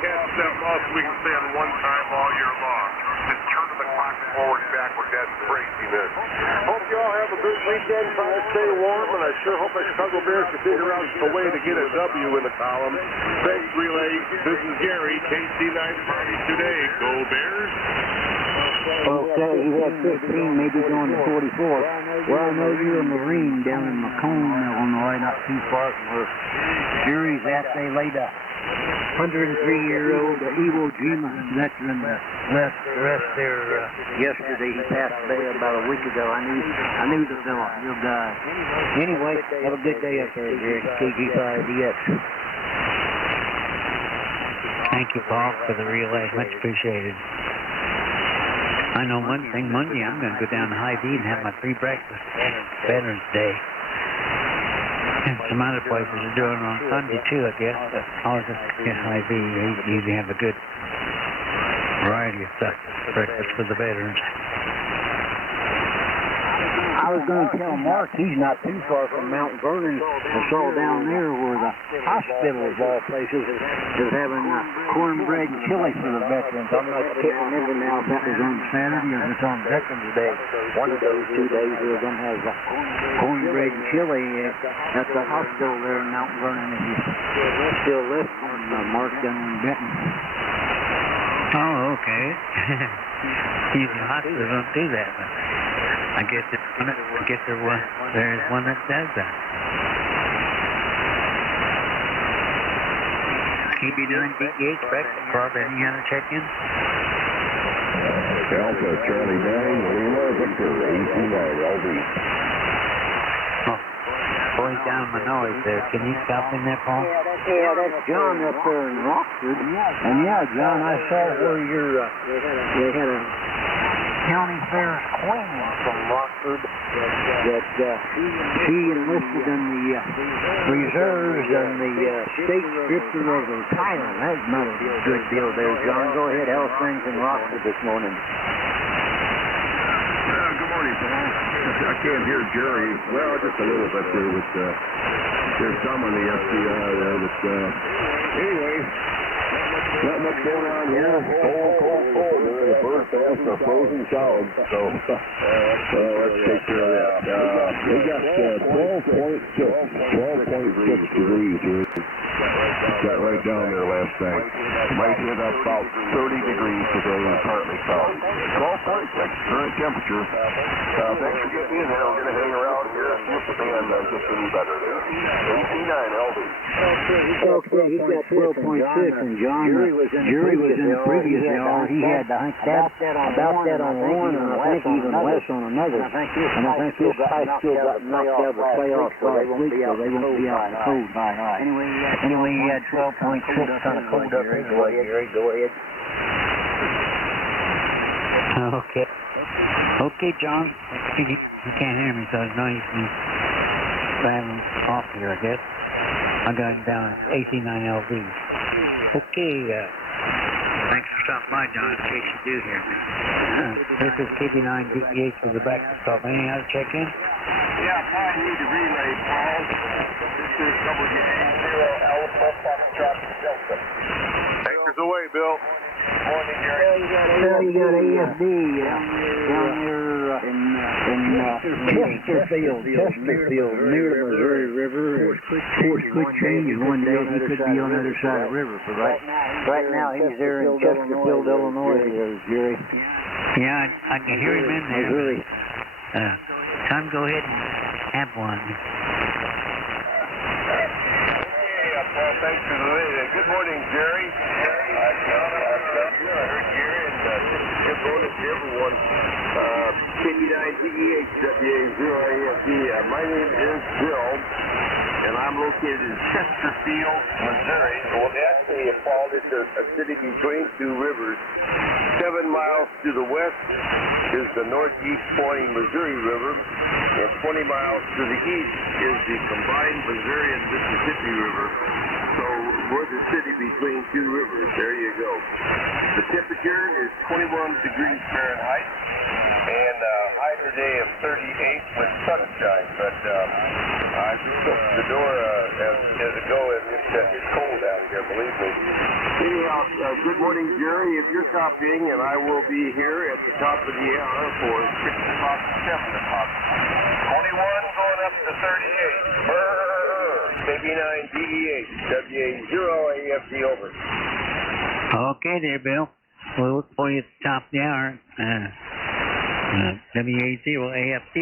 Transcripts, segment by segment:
catch that loss, we can say it one time all year long. Just turning the clock forward and backward, that's craziness. Hope you all have a good weekend. Try to stay warm, and I sure hope my Chicago Bears can figure out a way to get a W in the column. Thanks, Relay. This is Gary, KC9 Party today. Go Bears. Okay, he had 15, maybe going to 44. Well, I know you're a Marine down in Macomb, Illinois, not too far from where Jerry's at. They laid a 103-year-old Iwo Jima veteran left the rest there yesterday. He passed away about a week ago. I knew the fella, real guy. Anyway, have a good day up there, Jerry. KG5DX. Thank you, Paul, for the relay. Much appreciated. I know one thing, Monday I'm going to go down to Hy-Vee and have my free breakfast. Veterans Day. And some other places are doing it on Sunday too, I guess. But I'll just get Hy-Vee. They usually have a good variety of stuff. Breakfast for the veterans. I was going to tell Mark he's not too far from Mount Vernon. I saw down there where the hospital of all places is having cornbread and chili for the veterans. I'm not can't remember now if that was on Saturday or if it's on Veterans Day. One of those 2 days they're going to have cornbread and chili at the hospital there in Mount Vernon. If you still listening, Mark down in Benton. Oh, okay. Usually hospitals don't do that, but I guess there's one that does that. KB9DH breakfast club. Any other check-in? Alpha Charlie 9, Lima Victor 18LV. Oh, going down my noise there. Can you stop in there, Paul? Yeah, that's John up there in Rockford. And yeah, John, I saw where they had a county fair's queen from Rockford that she enlisted in the reserves and the state scripture of her title. That's not a good deal there, John. Go ahead, how's things in Rockford this morning? Good morning, Paul. I can't hear Jerry. Well, just a little bit there with there's some on the FDR there, but anyway, not much going on here. Cold. The first half are frozen solid, so let's take care of that. We got 12.6 degrees here. Got right down there last night. Might hit up about 30 degrees today and partly cloudy. 12.6 current temperature. Thanks for getting in here. We're going to hang around here and see if the band does just any better there. 18-9 LV. Okay, he got 12.6, and John, Jerry was in the previous hour. He had, I think, about that on one, and I think even less on another. And I think this guy still got knocked out of the playoffs last week, so they won't be out in the cold. Anyway, he had 12.6, kind of cold up his way. Jerry, go ahead. Okay, John. You can't hear me, so I know you can have him off here, I guess. I got him down at 89LV. Okay, thanks for stopping by, John, in case you do hear me. This is KB9DH for the breakfast club. Any other check-in? Yeah, I need a relay, Paul. This is WA0 Alpha Fox Traffic Delta. Anchors away, Bill. Morning, Gary. Well, you got AFD down there in Chesterfield, near the Missouri River. Course could change one day. He could be on the other side of the river. But right now, he's there in Chesterfield, Illinois, Jerry. Yeah, I can hear him in there. Missouri. Time to go ahead and have one. Well, thanks for the lead. Good morning, Jerry. I heard Jerry, and good morning to everyone. KB9DEH, WA0AFD. My name is Bill, and I'm located in Chesterfield, Missouri. Well, actually, Paul, it's a city between two rivers. 7 miles to the west is the northeast flowing Missouri River, and 20 miles to the east is the combined Missouri and Mississippi River. So we're the city between two rivers. There you go. The temperature is 21 degrees Fahrenheit, and high today of 38 with sunshine. But I just opened the door as it go, and it's cold out here, believe me. Anyhow, good morning, Jerry. If you're copying, and I will be here at the top of the hour for 6 o'clock to 7 o'clock. 21 going up to 38. KB9DEH, WA0AFD over. Okay there, Bill. We'll look for you at the top of the hour. WA0AFD,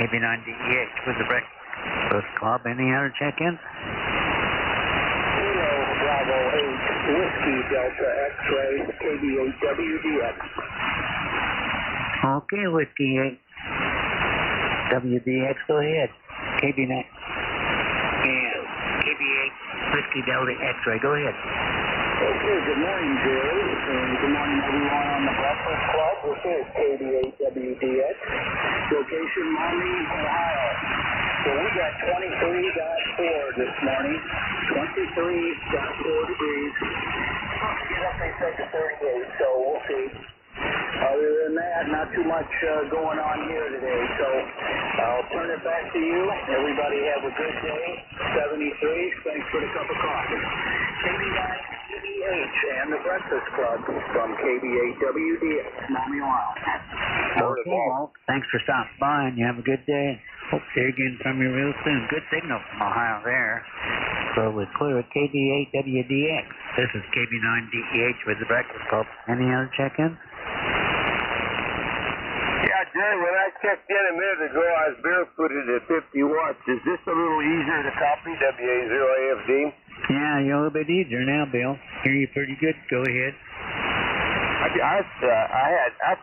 KB9DEH with the Breakfast Club. Any other check-ins? Kilo Bravo 8, Whiskey Delta X-Ray, KB8WDX. Okay, Whiskey 8. WDX, go ahead. KB9. And KB8, Whiskey Delta X-Ray, go ahead. Okay, good morning, Jerry, and good morning, everyone on the Breakfast Club. This is KB8WDX, location Maumee, Ohio. So we got 23.4 this morning, 23.4 degrees. Get up, they said to 38, so we'll see. Other than that, not too much going on here today, so I'll turn it back to you. Everybody have a good day. 73, thanks for the cup of coffee. KB9DEH and the Breakfast Club from KB8WDX, Maumee, Ohio. Okay, well, thanks for stopping by, and you have a good day. Hope to hear again from you real soon. Good signal from Ohio there. So we're clear at KB8WDX. This is KB9DEH with the Breakfast Club. Any other check-ins? Yeah, Jerry, when I checked in a minute ago, I was barefooted at 50 watts. Is this a little easier to copy, WA0AFD? Yeah, you're a little bit easier now, Bill. Hear you pretty good. Go ahead. I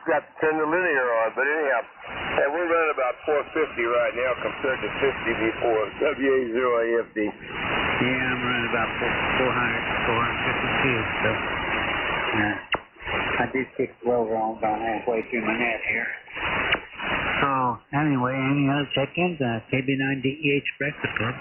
forgot to turn the linear on, but anyhow, and we're running about 450 right now compared to 50 before, WA0AFD. Yeah, I'm running about 452, so I did kick the roller on about halfway through my net here. So, anyway, any other check-ins? KB9DEH Breakfast Club.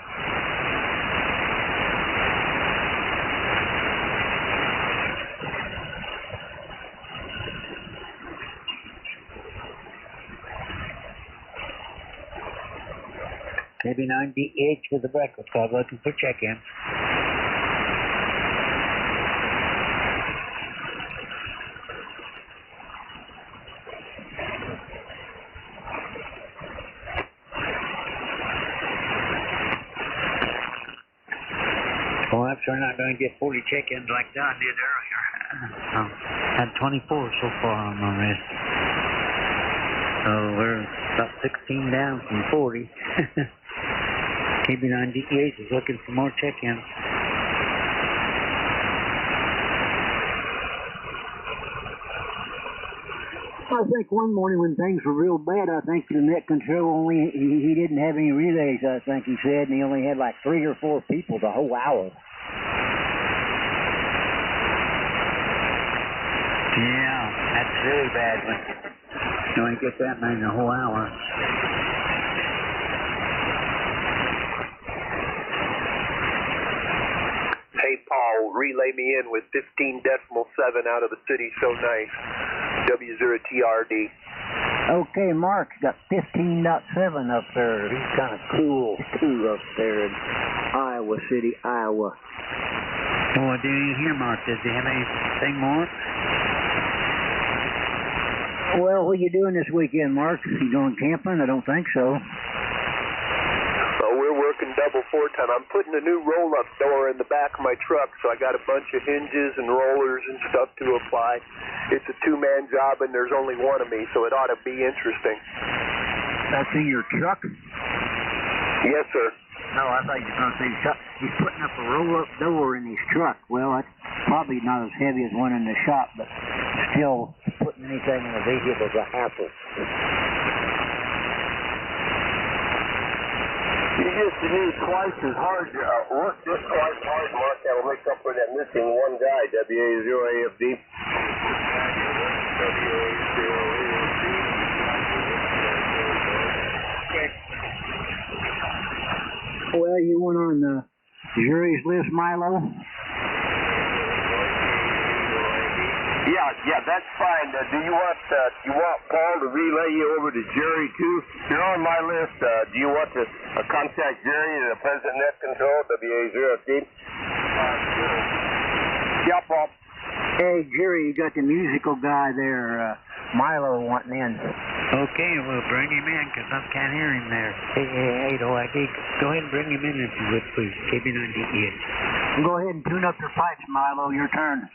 KB9DEH with the Breakfast Club, looking for check-ins. Well, I'm sure not going to get 40 check-ins like Don did earlier. Had 24 so far on my list. So we're about 16 down from 40. KB9DEH is looking for more check-ins. I think one morning when things were real bad, I think the net control only, he didn't have any relays, I think he said, and he only had like 3 or 4 people the whole hour. Yeah, that's really bad when you only get that many the whole hour. Hey, Paul, relay me in with 15.7 out of the city. So nice. W0TRD. Okay, Mark's got 15.7 up there. He's kind of cool, too, up there in Iowa City, Iowa. Well, I didn't hear Mark. Does he have anything more? Well, what are you doing this weekend, Mark? You going camping? I don't think so. We're working double 4-ton. I'm putting a new roll-up door in the back of my truck, so I got a bunch of hinges and rollers and stuff to apply. It's a 2-man job, and there's only one of me, so it ought to be interesting. That's in your truck? Yes, sir. No, I thought you were going to say he's putting up a roll-up door in his truck. Well, that's probably not as heavy as one in the shop, but still putting anything in a vehicle is a hassle. You just need twice as hard, work just twice as hard, Mark. That'll make up for that missing one guy, WA0AFD. Well, you went on the jury's list, Milo? Yeah, that's fine. Do you want Paul to relay you over to Jerry too? You're on my list. Do you want to contact Jerry, the President Net Control, WA0FD? Yeah, Paul. Hey, Jerry, you got the musical guy there, Milo, wanting in. Okay, we'll bring him in because I can't hear him there. Hey, go ahead and bring him in if you would, please. KB98. Go ahead and tune up your pipes, Milo. Your turn.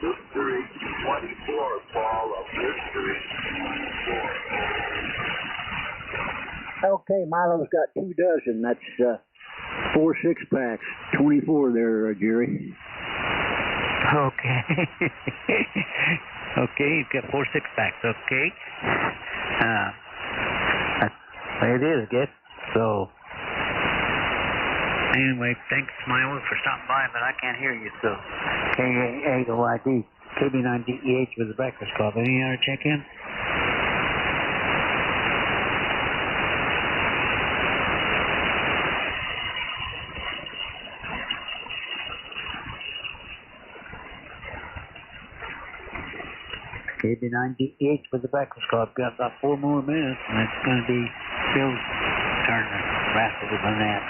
Victory 24, Paul, of victory 24. Okay, Milo's got 2 dozen. That's 4 6-packs. 24 there, Jerry. Okay. Okay, you've got 4 6-packs. Okay. That's the way it is, I guess. So, anyway, thanks, Milo, for stopping by, but I can't hear you, so. KAOID, KB9DEH with the Breakfast Club. Any other check-in? KB9DEH with the Breakfast Club. Got about 4 more minutes, and it's going to be Phil's turn to wrestle with the net.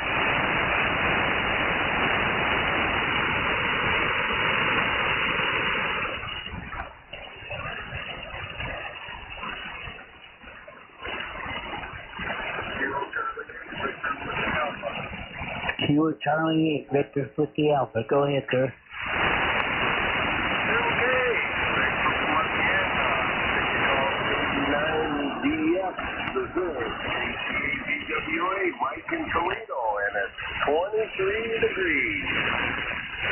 Kilo Charlie 8, Victor Whiskey Alpha. Go ahead, sir. Mike in Toledo, and it's 23 degrees.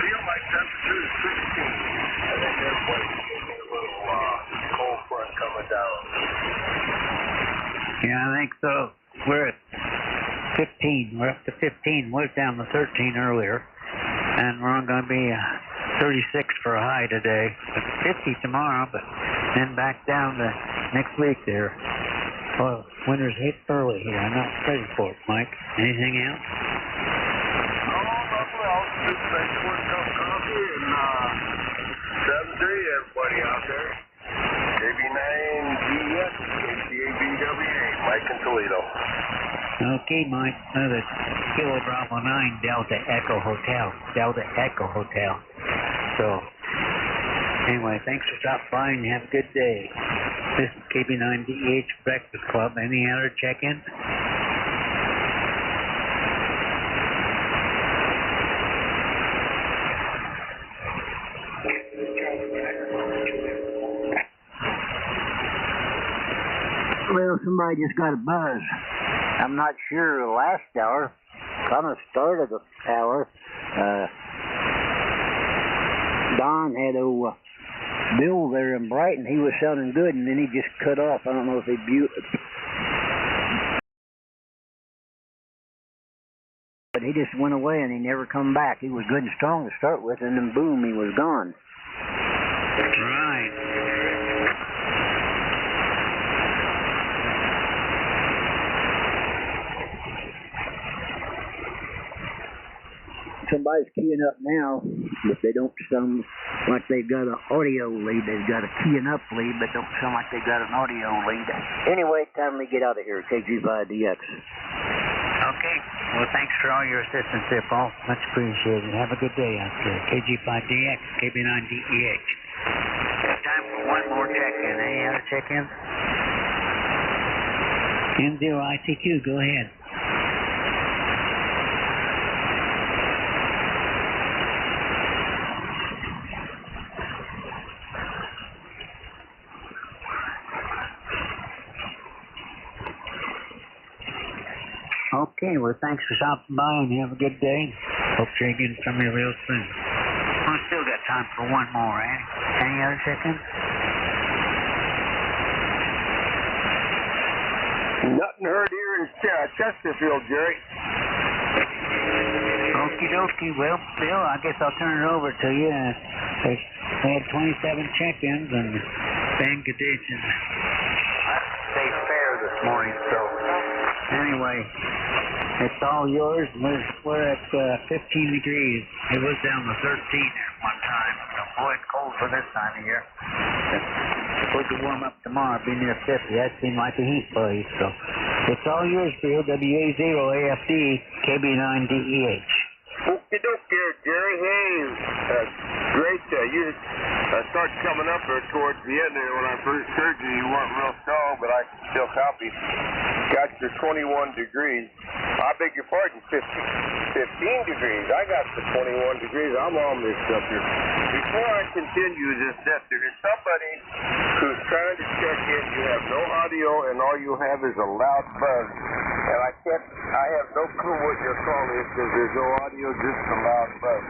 Feel like temperature is 16. I think everybody's getting a little cold front coming down. Yeah, I think so. We're at 15. We're up to 15. We're down to 13 earlier. And we're going to be 36 for a high today. 50 tomorrow, but then back down to next week there. Well, winter's hit early here. I'm not ready for it, Mike. Anything else? No, nothing else. Just thanks for a cup of coffee and 7-3, everybody out there. KB9DES, KCABWA, Mike in Toledo. Okay, Mike. Another Kilo Bravo 9, Delta Echo Hotel. Delta Echo Hotel. So, anyway, thanks for stopping by and have a good day. This is KB9DEH Breakfast Club. Any other check-in? Well, somebody just got a buzz. I'm not sure the last hour. Kind of started the hour. Don had a Bill there in Brighton. He was sounding good, and then he just cut off. I don't know if he but he just went away, and he never come back. He was good and strong to start with, and then boom, he was gone. Right. Somebody's keying up now, but they don't sound like they've got an audio lead. They've got a keying up lead, but don't sound like they've got an audio lead. Anyway, time to get out of here, KG5DX. Okay. Well, thanks for all your assistance there, Paul. Much appreciated. Have a good day out there. KG5DX, KB9DEH. It's time for one more check-in. Any other check-in? N0ICQ, go ahead. Okay, well, thanks for stopping by and have a good day. Hope to hear again from you real soon. We still got time for one more, eh? Any other check-ins? Nothing heard here in Chesterfield, Jerry. Okie dokie. Well, Bill, I guess I'll turn it over to you. We had 27 check-ins and bad conditions. I stayed fair this morning, so anyway, it's all yours. We're at 15 degrees. It was down to 13 at one time. So, boy, it's cold for this time of year. It's supposed to warm up tomorrow, be near 50. That seemed like a heat wave, so It's all yours, Bill. WA0AFD, KB9DEH. Okie doke there, Jerry. Hey, great. You start coming up there towards the end there. When I first heard you, you weren't real strong, but I can still copy. Got your 21 degrees. I beg your pardon, 15 degrees. I got the 21 degrees. I'm on this stuff here. Before I continue this set, there is somebody who's trying to check in. You have no audio, and all you have is a loud buzz. And I have no clue what your call is because there's no audio, just a loud buzz.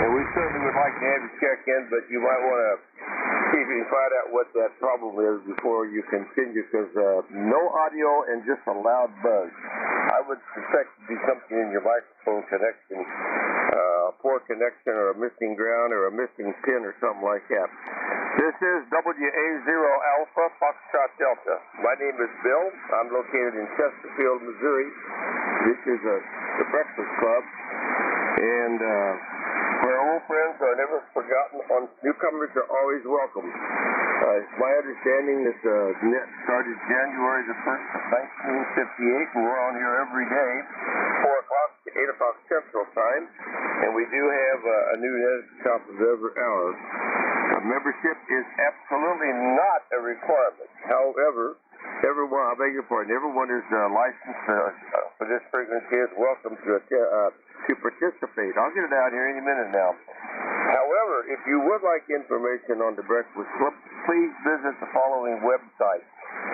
And we certainly would like to have you check in, but you might want to see if you can find out what that problem is before you continue, because no audio and just a loud buzz. I would suspect to be something in your microphone connection, a poor connection or a missing ground or a missing pin or something like that. This is WA0 Alpha Foxtrot Delta. My name is Bill. I'm located in Chesterfield, Missouri. This is the Breakfast Club. And where old friends are never forgotten, newcomers are always welcome. It's my understanding this net started January the 1st of 1958, and we're on here every day, 4 o'clock to 8 o'clock Central Time. And we do have a new net at the top of every hour. Membership is absolutely not a requirement. However, everyone, I beg your pardon, everyone is licensed for this frequency is welcome to participate. I'll get it out here any minute now. However, if you would like information on the Breakfast Club, please visit the following website.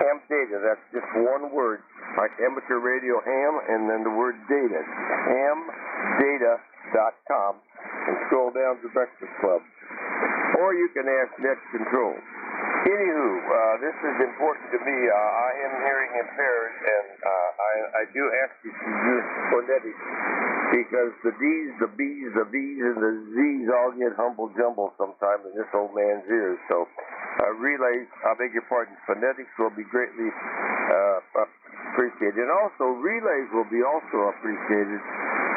Ham Data, that's just one word, like amateur radio ham, and then the word data. Hamdata.com, and scroll down to the Breakfast Club. Or you can ask Net Control. Anywho, this is important to me. I am hearing impaired, and I do ask you to use phonetics because the D's, the B's, the V's, and the Z's all get humble-jumble sometimes in this old man's ears. So relays, I beg your pardon, phonetics will be greatly appreciated. And also, relays will be also appreciated.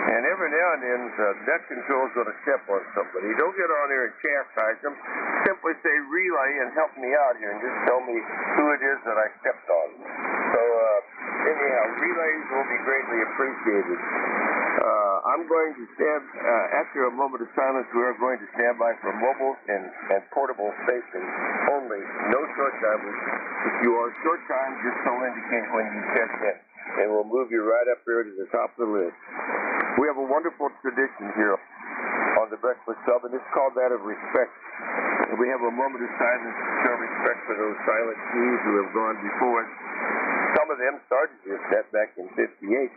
And every now and then, Net Control is going to step on somebody. Don't get on there and chastise them. Simply say relay and help me out here and just tell me who it is that I stepped on. So, anyhow, relays will be greatly appreciated. I'm going to stand, after a moment of silence, we are going to stand by for mobile and portable stations only. No short timers. If you are short time, just so indicate when you check in. And we'll move you right up here to the top of the list. We have a wonderful tradition here on the Breakfast Club, and it's called that of respect. And we have a moment of silence to show respect for those silent Qs who have gone before us. Some of them started this net back in 58.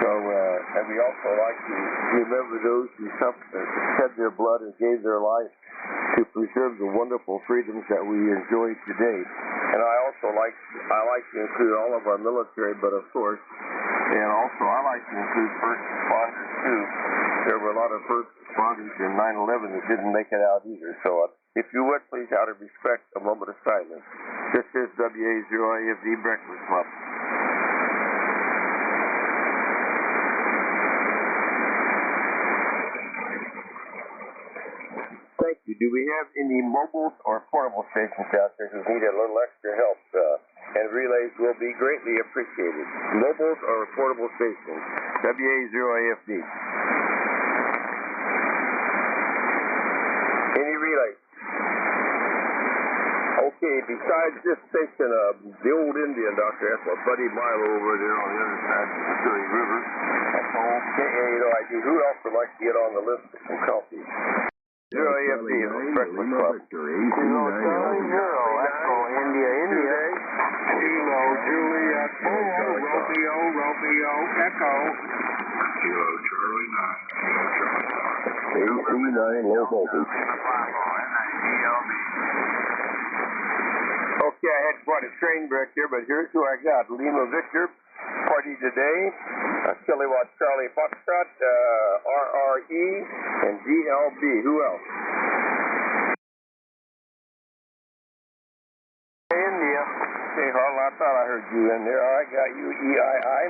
So, and we also like to remember those who shed their blood and gave their life to preserve the wonderful freedoms that we enjoy today. And I also like to include all of our military, but of course, and also I like to include first responders too. There were a lot of first responders in 9/11 that didn't make it out either. So if you would, please, out of respect, a moment of silence. This is WA0AFD Breakfast Club. Thank you. Do we have any mobile or portable stations out there who need a little extra help? And relays will be greatly appreciated. Mobiles or portable stations. WA0AFD. Any relays? Okay, besides this station, the old Indian doctor, that's my buddy Milo over there on the other side of the Missouri River. That's OKA, who else would like to get on the list for some coffee? 0AFD, Breakfast Club. Kilo Charlie 0, Echo India, Kilo Juliet 4, Romeo, Echo. Kilo Charlie 9, AC9, low voltage. Okay, I had quite a train wreck here, but here's who I got. Lima Victor, party today. Kilowatt Charlie Foxtrot, RRE, and DLB. Who else? India. Okay, Harlan, I thought I heard you in there. I got you, EII.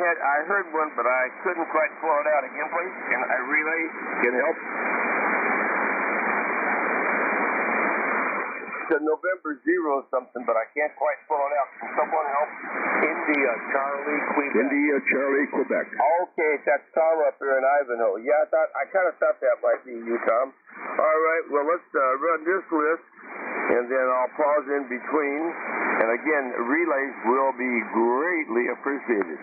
I heard one, but I couldn't quite pull it out again, please. Can I relay? Can help? It's a November 0 something, but I can't quite pull it out. Can someone help? India, Charlie, Quebec. India, Charlie, Quebec. Okay, that's Tom up here in Ivanhoe. Yeah, I kind of thought that might be you, Tom. All right, well, let's run this list, and then I'll pause in between. And again, relays will be greatly appreciated.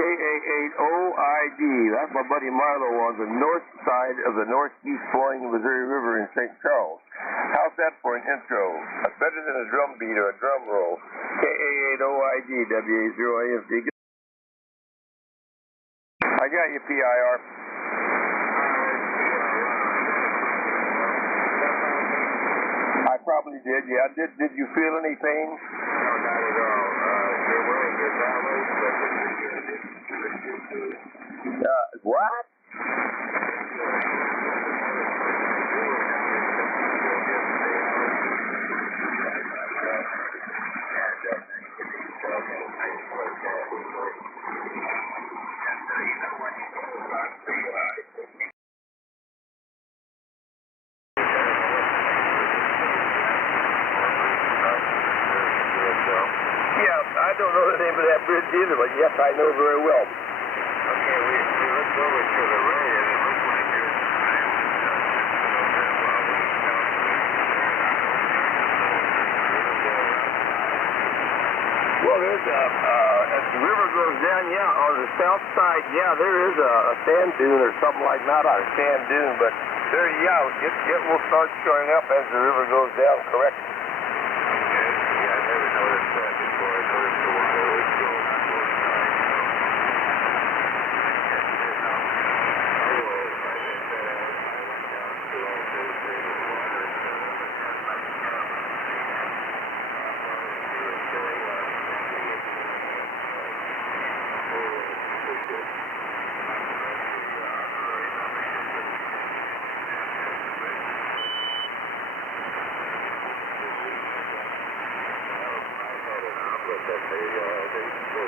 KA8OID, that's my buddy Milo on the north side of the northeast flowing Missouri River in St. Charles. How's that for an intro? Better than a drum beat or a drum roll. KA8OID, WA0AFD. I got you, PIR. I probably did, yeah. Did you feel any pain? No, not at all. You're wearing your goggles, but what? I don't know the name of that bridge either, but yes, I know very well. Okay, we looked over to the right, and it looks like there's well, there's as the river goes down, yeah, on the south side, yeah, there is a sand dune or something like, not a sand dune, but there, yeah, it will start showing up as the river goes down, correct?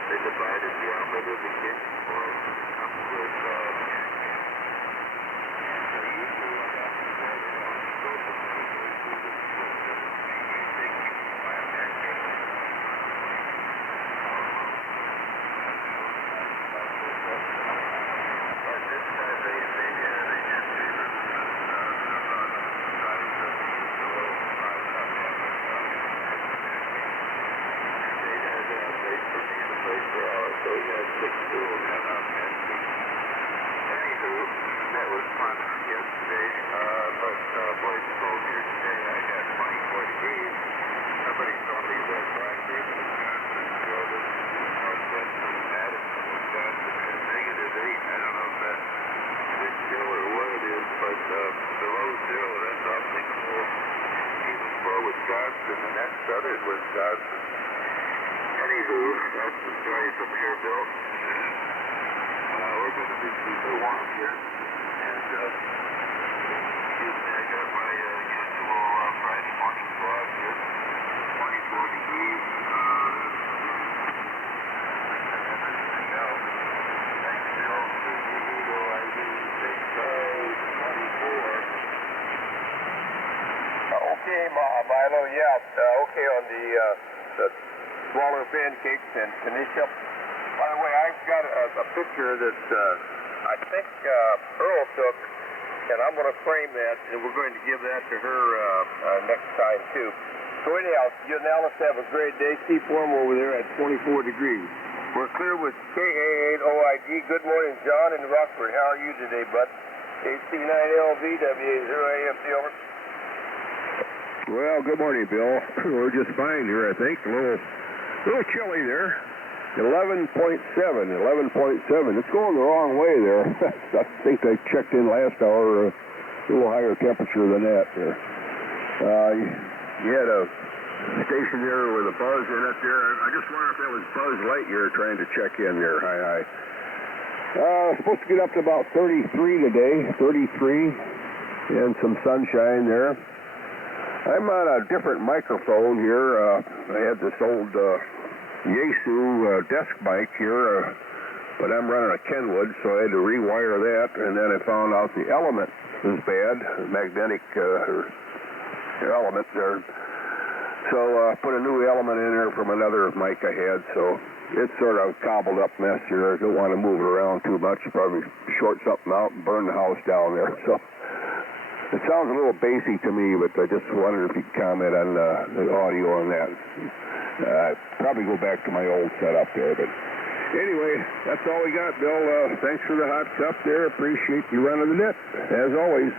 They divided the outlet of the kitchen for Milo, yeah, okay, on the smaller pancakes and Tanisha. By the way, I've got a picture that I think Earl took, and I'm going to frame that, and we're going to give that to her next time, too. So anyhow, you and Alice have a great day. Keep warm over there at 24 degrees. We're clear with KA8OID. Good morning, John in Rockford. How are you today, bud? KC9LV, WA0AFD, over. Well, good morning, Bill. We're just fine here, I think. A little chilly there. 11.7. It's going the wrong way there. I think they checked in last hour, a little higher temperature than that there. You had a station there with a buzz in it there. I just wonder if that was Buzz Lightyear trying to check in there. Hi. Supposed to get up to about 33 today, 33, and some sunshine there. I'm on a different microphone here. I had this old Yaesu desk mic here, but I'm running a Kenwood, so I had to rewire that, and then I found out the element was bad, the magnetic element there. So put a new element in there from another mic I had, so it's sort of a cobbled up mess here. I don't want to move it around too much. Probably short something out and burn the house down there. So it sounds a little bassy to me, but I just wondered if you could comment on the audio on that. I'd probably go back to my old setup there, but anyway, that's all we got, Bill. Thanks for the hot stuff there. Appreciate you running the net. As always,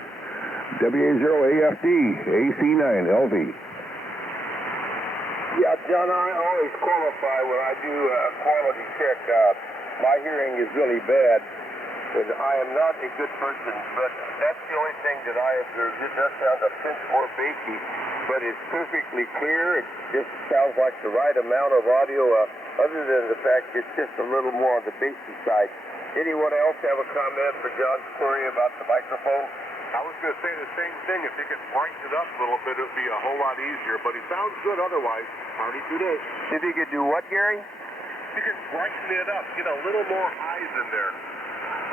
WA0AFD, AC9LV. Yeah, John, I always qualify when I do a quality check. My hearing is really bad, and I am not a good person, but that's the only thing that I observed. It does sound a pinch more bassy, but it's perfectly clear. It just sounds like the right amount of audio, other than the fact it's just a little more on the bassy side. Anyone else have a comment for John's query about the microphone? I was going to say the same thing. If he could brighten it up a little bit, it would be a whole lot easier. But he sounds good otherwise. Howdy today. If he could do what, Gary? If he could brighten it up, get a little more highs in there.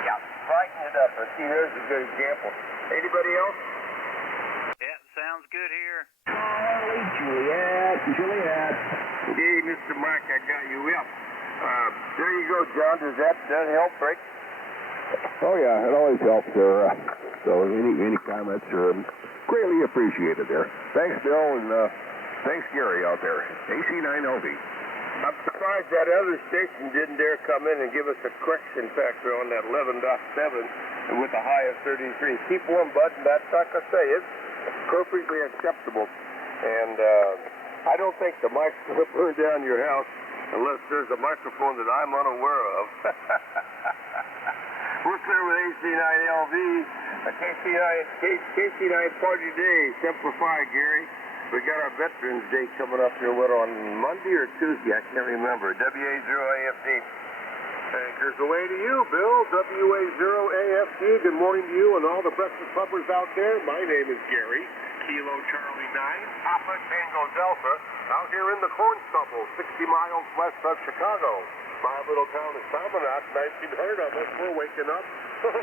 Yeah, brighten it up. And see, there's a good example. Anybody else? Yeah, sounds good here. Charlie, Juliet. Hey, Mr. Mike, I got you up. There you go, John. Does that help, right? Oh yeah, it always helps there. So any comments are greatly appreciated there. Thanks, Bill, and thanks, Gary, out there. AC9LV. I'm surprised that other station didn't dare come in and give us a correction factor on that 11.7 with a high of 33. Keep warm, bud, and that's like I say, it's perfectly acceptable. And I don't think the mic's going to burn down your house unless there's a microphone that I'm unaware of. We're clear with AC9LV. KC9 Party Day. Simplify, Gary. We got our Veterans Day coming up here, what, on Monday or Tuesday? I can't remember. WA0AFD. Anchors away to you, Bill. WA0AFD. Good morning to you and all the breakfast puppers out there. My name is Gary. Kilo Charlie 9, Papa Tango Delta, out here in the corn stubble, 60 miles west of Chicago. My little town is Salmonat, 1900 of us. We're waking up. 15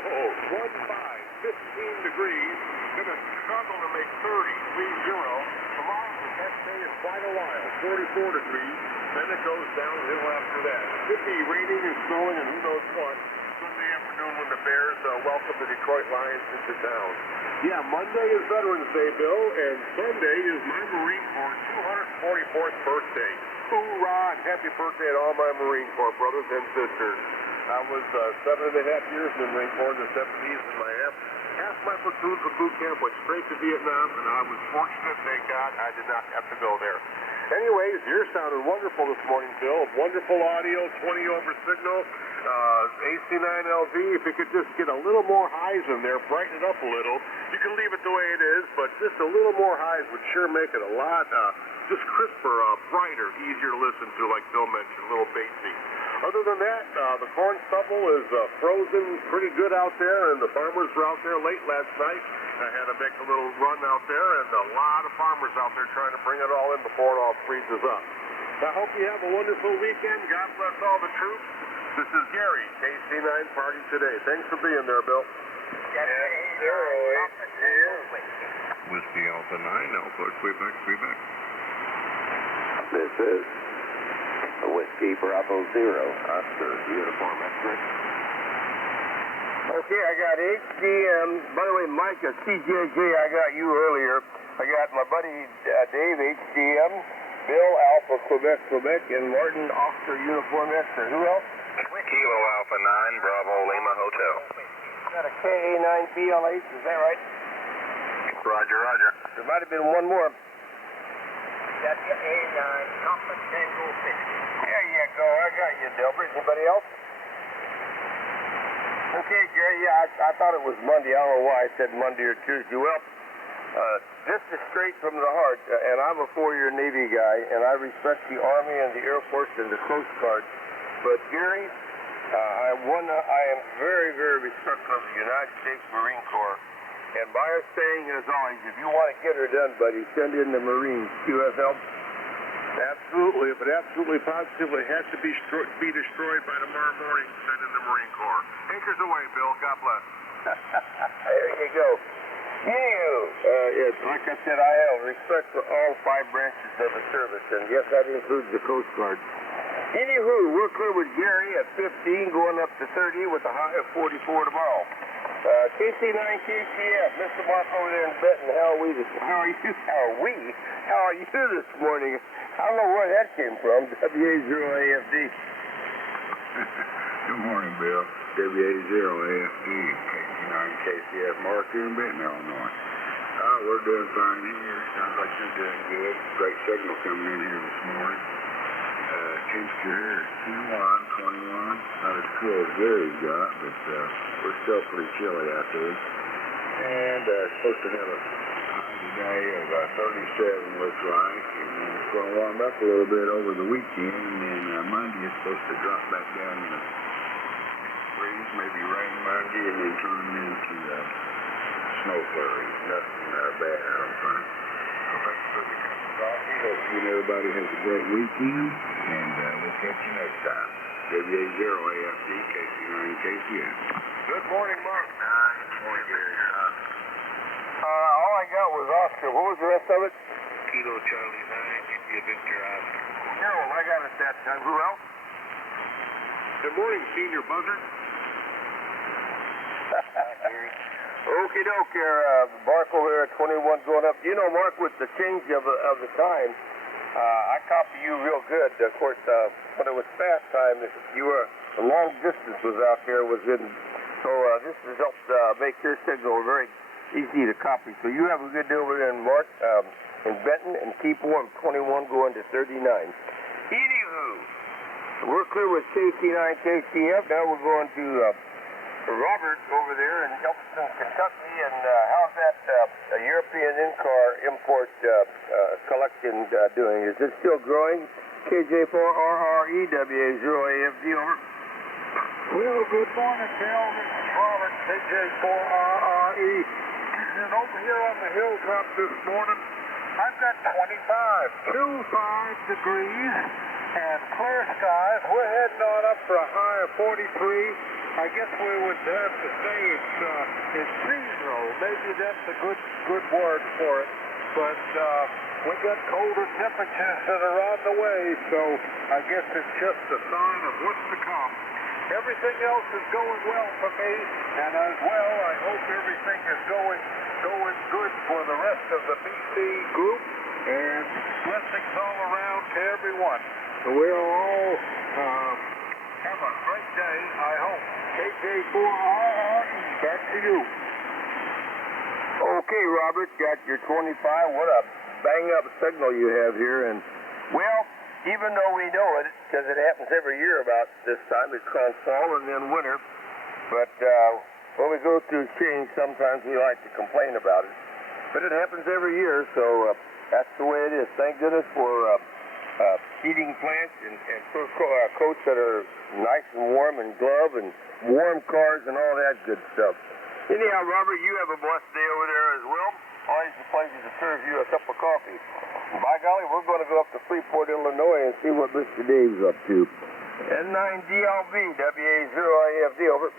degrees. Gonna struggle to make 30, 30. Tomorrow, the next day is quite a while, 44 degrees. Then it goes downhill after that. Could be raining and snowing and who knows what. Sunday afternoon when the Bears welcome the Detroit Lions into town. Yeah, Monday is Veterans Day, Bill, and Sunday is my Marine Corps 244th birthday. Hoorah, and happy birthday to all my Marine Corps brothers and sisters. I was 7.5 years in the Marine Corps in the 70s, and half my platoon from boot camp went straight to Vietnam, and I was fortunate, thank God, I did not have to go there. Anyways, you're sounding wonderful this morning, Bill. Wonderful audio, 20 over signal. AC9LV, if you could just get a little more highs in there, brighten it up a little. You can leave it the way it is, but just a little more highs would sure make it a lot just crisper, brighter, easier to listen to, like Bill mentioned, a little bassy. Other than that, the corn stubble is frozen pretty good out there, and the farmers were out there late last night. I had to make a little run out there, and a lot of farmers out there trying to bring it all in before it all freezes up. I hope you have a wonderful weekend. God bless all the troops. This is Gary, KC9 Party Today. Thanks for being there, Bill. Whiskey Alpha 9, Alpha Quebec. This is the Whiskey Bravo 0, Oscar Uniform X-ray. Okay, I got HDM. By the way, Mike, CJJ, I got you earlier. I got my buddy Dave, HDM, Bill, Alpha Quebec, and Martin, Oscar Uniform X-ray. Who else? Kilo Alpha 9, Bravo Lima Hotel. Got a KA9BLH, is that right? Roger. There might have been one more. WA9, Papa Tango 50. There you go. I got you, Delbert. Anybody else? Okay, Gary, I thought it was Monday. I don't know why I said Monday or Tuesday. Well, this is straight from the heart, and I'm a 4-year Navy guy, and I respect the Army and the Air Force and the Coast Guard. But, Gary, I am very, very respectful of the United States Marine Corps. And by our saying, as always, if you want to get her done, buddy, send in the Marines. QFL? Absolutely. If it absolutely positively has to be destroyed by tomorrow morning, send in the Marine Corps. Anchors away, Bill. God bless. There you go. Yes, like I said, I have respect for all 5 branches of the service, and yes, that includes the Coast Guard. Anywho, we're clear with Gary at 15, going up to 30 with a high of 44 tomorrow. KC9 KCF, Mr. Mark over there in Benton, how are you this morning? I don't know where that came from, WA0AFD. Good morning, Bill. WA0AFD, KC9 KCF, Mark here in Benton, Illinois. We're doing fine here. Sounds like you're doing good. Great signal coming in here this morning. Temperature here is 21. Not as cool as Gary's got, but we're still pretty chilly out there. And supposed to have a high today of 37, looks like. And then it's going to warm up a little bit over the weekend. And then Monday it's supposed to drop back down to the freeze, maybe rain Monday, and then turn into snow flurries. Nothing bad, I don't think. So thanks for the cup of coffee. Hope you and everybody has a great weekend, and we'll catch you next time. WA0AFD, KC9 KCF. Good morning, Mark. Good morning, Gary. All I got was Oscar. What was the rest of it? Kilo Charlie 9, India Victor Oscar. Harold, I got it that time. Who else? Good morning, Senior Buzzard. Okie doke, Mark over here at 21 going up. You know, Mark, with the change of the time, I copy you real good. Of course, when it was fast time, you were the long distance was out there was in. So this has helped make your signal very easy to copy. So you have a good day over there in Mark, in Benton, and keep warm. 21 going to 39. Anywho, we're clear with KC9 KCF. Now we're going to Robert over there in Elkton, Kentucky, and how's that European in-car import collection doing? Is it still growing? KJ4RRE, WA0AFD, over. Well, good morning, Bill. This is Robert, KJ4RRE. And over here on the hilltop this morning, I've got 25 degrees and clear skies. We're heading on up for a high of 43. I guess we would have to say it's seasonal. Maybe that's a good word for it. But we got colder temperatures that are on the way, so I guess it's just a sign of what's to come. Everything else is going well for me, and as well, I hope everything is going good for the rest of the BC group, and blessings all around to everyone. We'll all have a great day, I hope. KJ4RRE, back to you. Okay, Robert, got your 25. What a bang-up signal you have here. And, well, even though we know it, because it happens every year about this time, it's called fall and then winter. But when we go through change, sometimes we like to complain about it. But it happens every year, so that's the way it is. Thank goodness for heating plants and coats that are nice and warm and glove and warm cars and all that good stuff. Anyhow, Robert, you have a blessed day over there as well. Always a pleasure to serve you a cup of coffee. By golly, we're going to go up to Freeport, Illinois and see what Mr. Dave's up to. N9DLV, WA0AFD, over.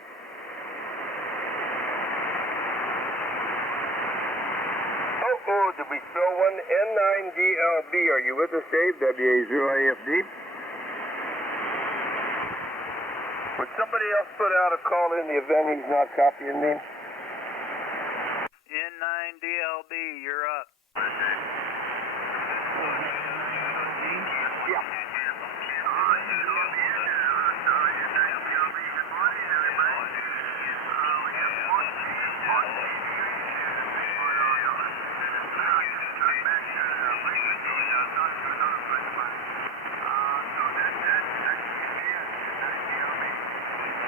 Oh, did we spell one? N9DLB. Are you with us, Dave? WA0AFD. Would somebody else put out a call in the event he's not copying me? N9DLB, you're up. Yeah.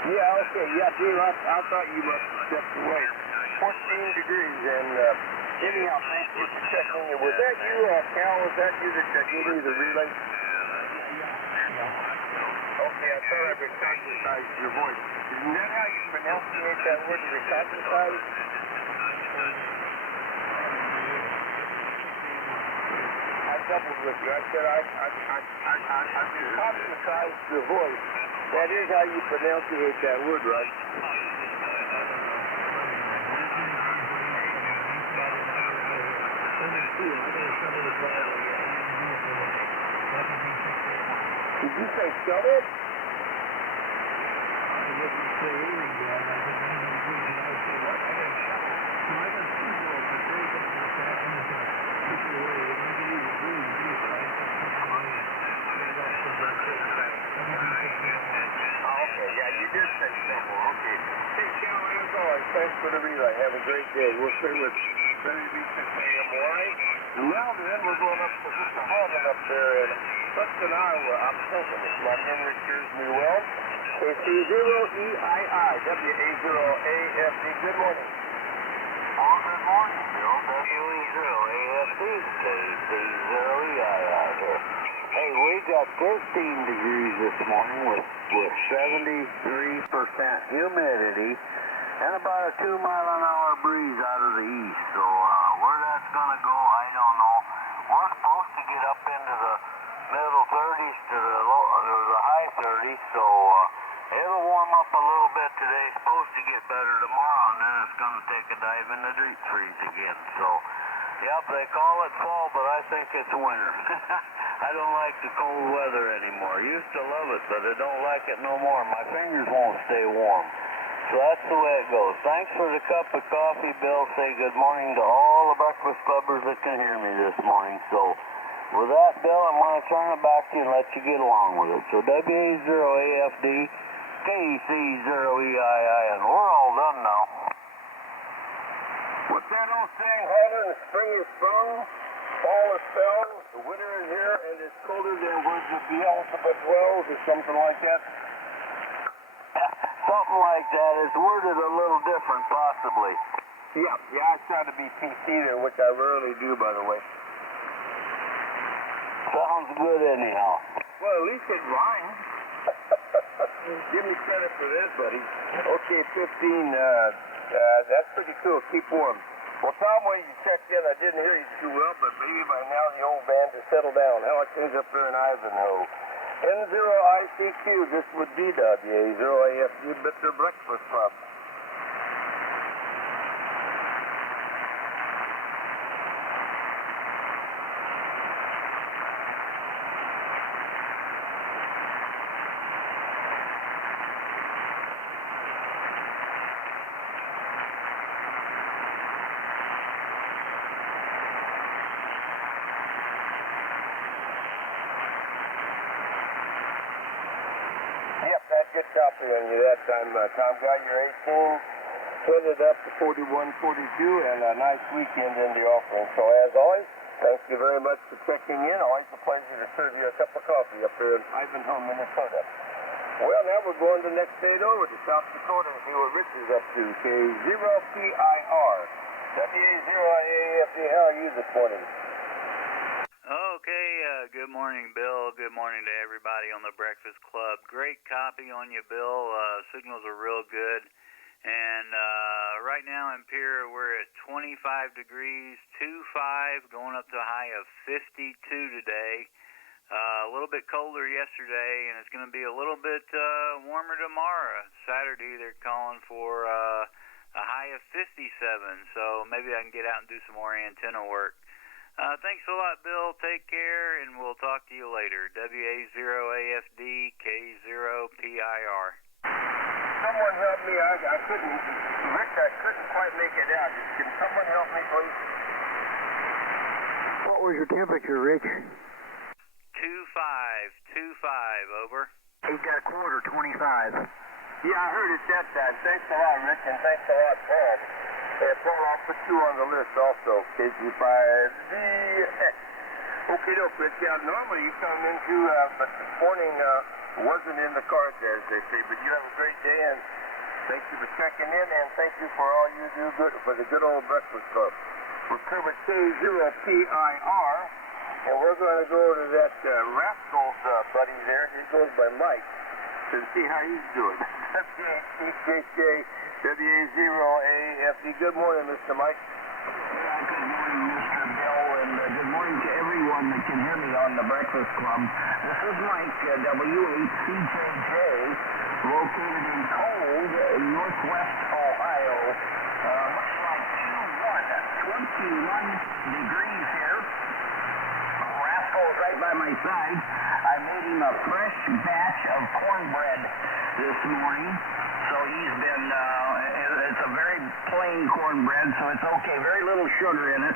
Yeah, okay. Yeah, dude, I thought you must have stepped away. 14 degrees, and anyhow, thank you for checking in. Was that you, Cal? Was that you that gave me the relay? Okay, I thought I recognized your voice. Isn't that how you pronunciate that word, recognize? I doubled with you. I said I recognized your voice. That is how you pronunciate that word, right? Did you say Summit? Okay, yeah, you did say Summit. Okay. Hey, Cal, as always, thanks for the relay. Have a great day. We'll stay with Berry Beach at AMY. Now then, we're going up to Mr. Harmon up there in Preston, Iowa. I'm thinking if my memory serves me well. KC0EII, WA0AFD. Good morning. Oh, good morning, Bill. WA0AFD, KC0EII here. Hey, we got 13 degrees this morning with 73% humidity and about a 2-mile-an-hour breeze out of the east. So where that's going to go, I don't know. We're supposed to get up into the middle 30s to the high 30s, so it'll warm up a little bit today. It's supposed to get better tomorrow, and then it's going to take a dive in the deep freeze again. So, yep, they call it fall, but I think it's winter. I don't like the cold weather anymore. Used to love it, but I don't like it no more. My fingers won't stay warm. So that's the way it goes. Thanks for the cup of coffee, Bill. Say good morning to all the breakfast clubbers that can hear me this morning. So with that, Bill, I'm going to turn it back to you and let you get along with it. So WA0AFD, KC0EII, and we're all done now. What's that old saying, Hunter? The spring is sprung, fall is fell, the winter is here, and it's colder than was the Beelzebub dwells, or something like that? Something like that. It's worded a little different, possibly. Yeah, I try to be PC there, which I rarely do, by the way. Sounds good anyhow. Well, at least it rhymes. Give me credit for that, buddy. Okay, 15, that's pretty cool. Keep warm. Well, Tom, when you checked in, I didn't hear you too well, but maybe by now the old band has settled down. How are things up there in Ivanhoe? N0ICQ, this would be WA0AFD, Bitter Breakfast Club. Yep, that's good copy on you that time, Tom. Got your 18, headed up to 41, 42, and a nice weekend in the offering. So as always, thank you very much for checking in. Always a pleasure to serve you a cup of coffee up there in Ivanhoe, Minnesota. Well, now we're going the next state over to South Dakota and see what Rich is up to. K0PIR, WA0AFD. How are you this morning? Okay, good morning, Bill. Good morning to everybody on the Breakfast Club. Great copy on you, Bill. Signals are real good. And right now in Pierre, we're at 25 degrees, 25, going up to a high of 52 today. A little bit colder yesterday, and it's going to be a little bit warmer tomorrow. Saturday, they're calling for a high of 57, so maybe I can get out and do some more antenna work. Thanks a lot, Bill. Take care, and we'll talk to you later. WA0AFD, K0PIR. Someone help me. I couldn't, Rick, I couldn't quite make it out. Can someone help me, please? What was your temperature, Rich? 25, over. He's got a quarter, 25. Yeah, I heard it that time. Thanks a lot, Rick, and thanks a lot, Paul. Paul, I'll put you on the list also. KG5DX. Okay, look, Rich, normally you come into, but this morning wasn't in the cards, as they say, but you have a great day, and thank you for checking in, and thank you for all you do good for the good old Breakfast Club. We're here with K0PIR, and we're going to go to that Rascals buddy there. He goes by Mike, to see how he's doing. WHCKK, WA0AFD. Good morning, Mr. Mike. Good morning, Mr. Bill, and good morning to everyone that can hear me on the Breakfast Club. This is Mike, W8CJJ, located in cold northwest Ohio. Looks like 21 degrees here. right by my side. I made him a fresh batch of cornbread this morning. So he's been, it's a very plain cornbread, so it's okay. Very little sugar in it.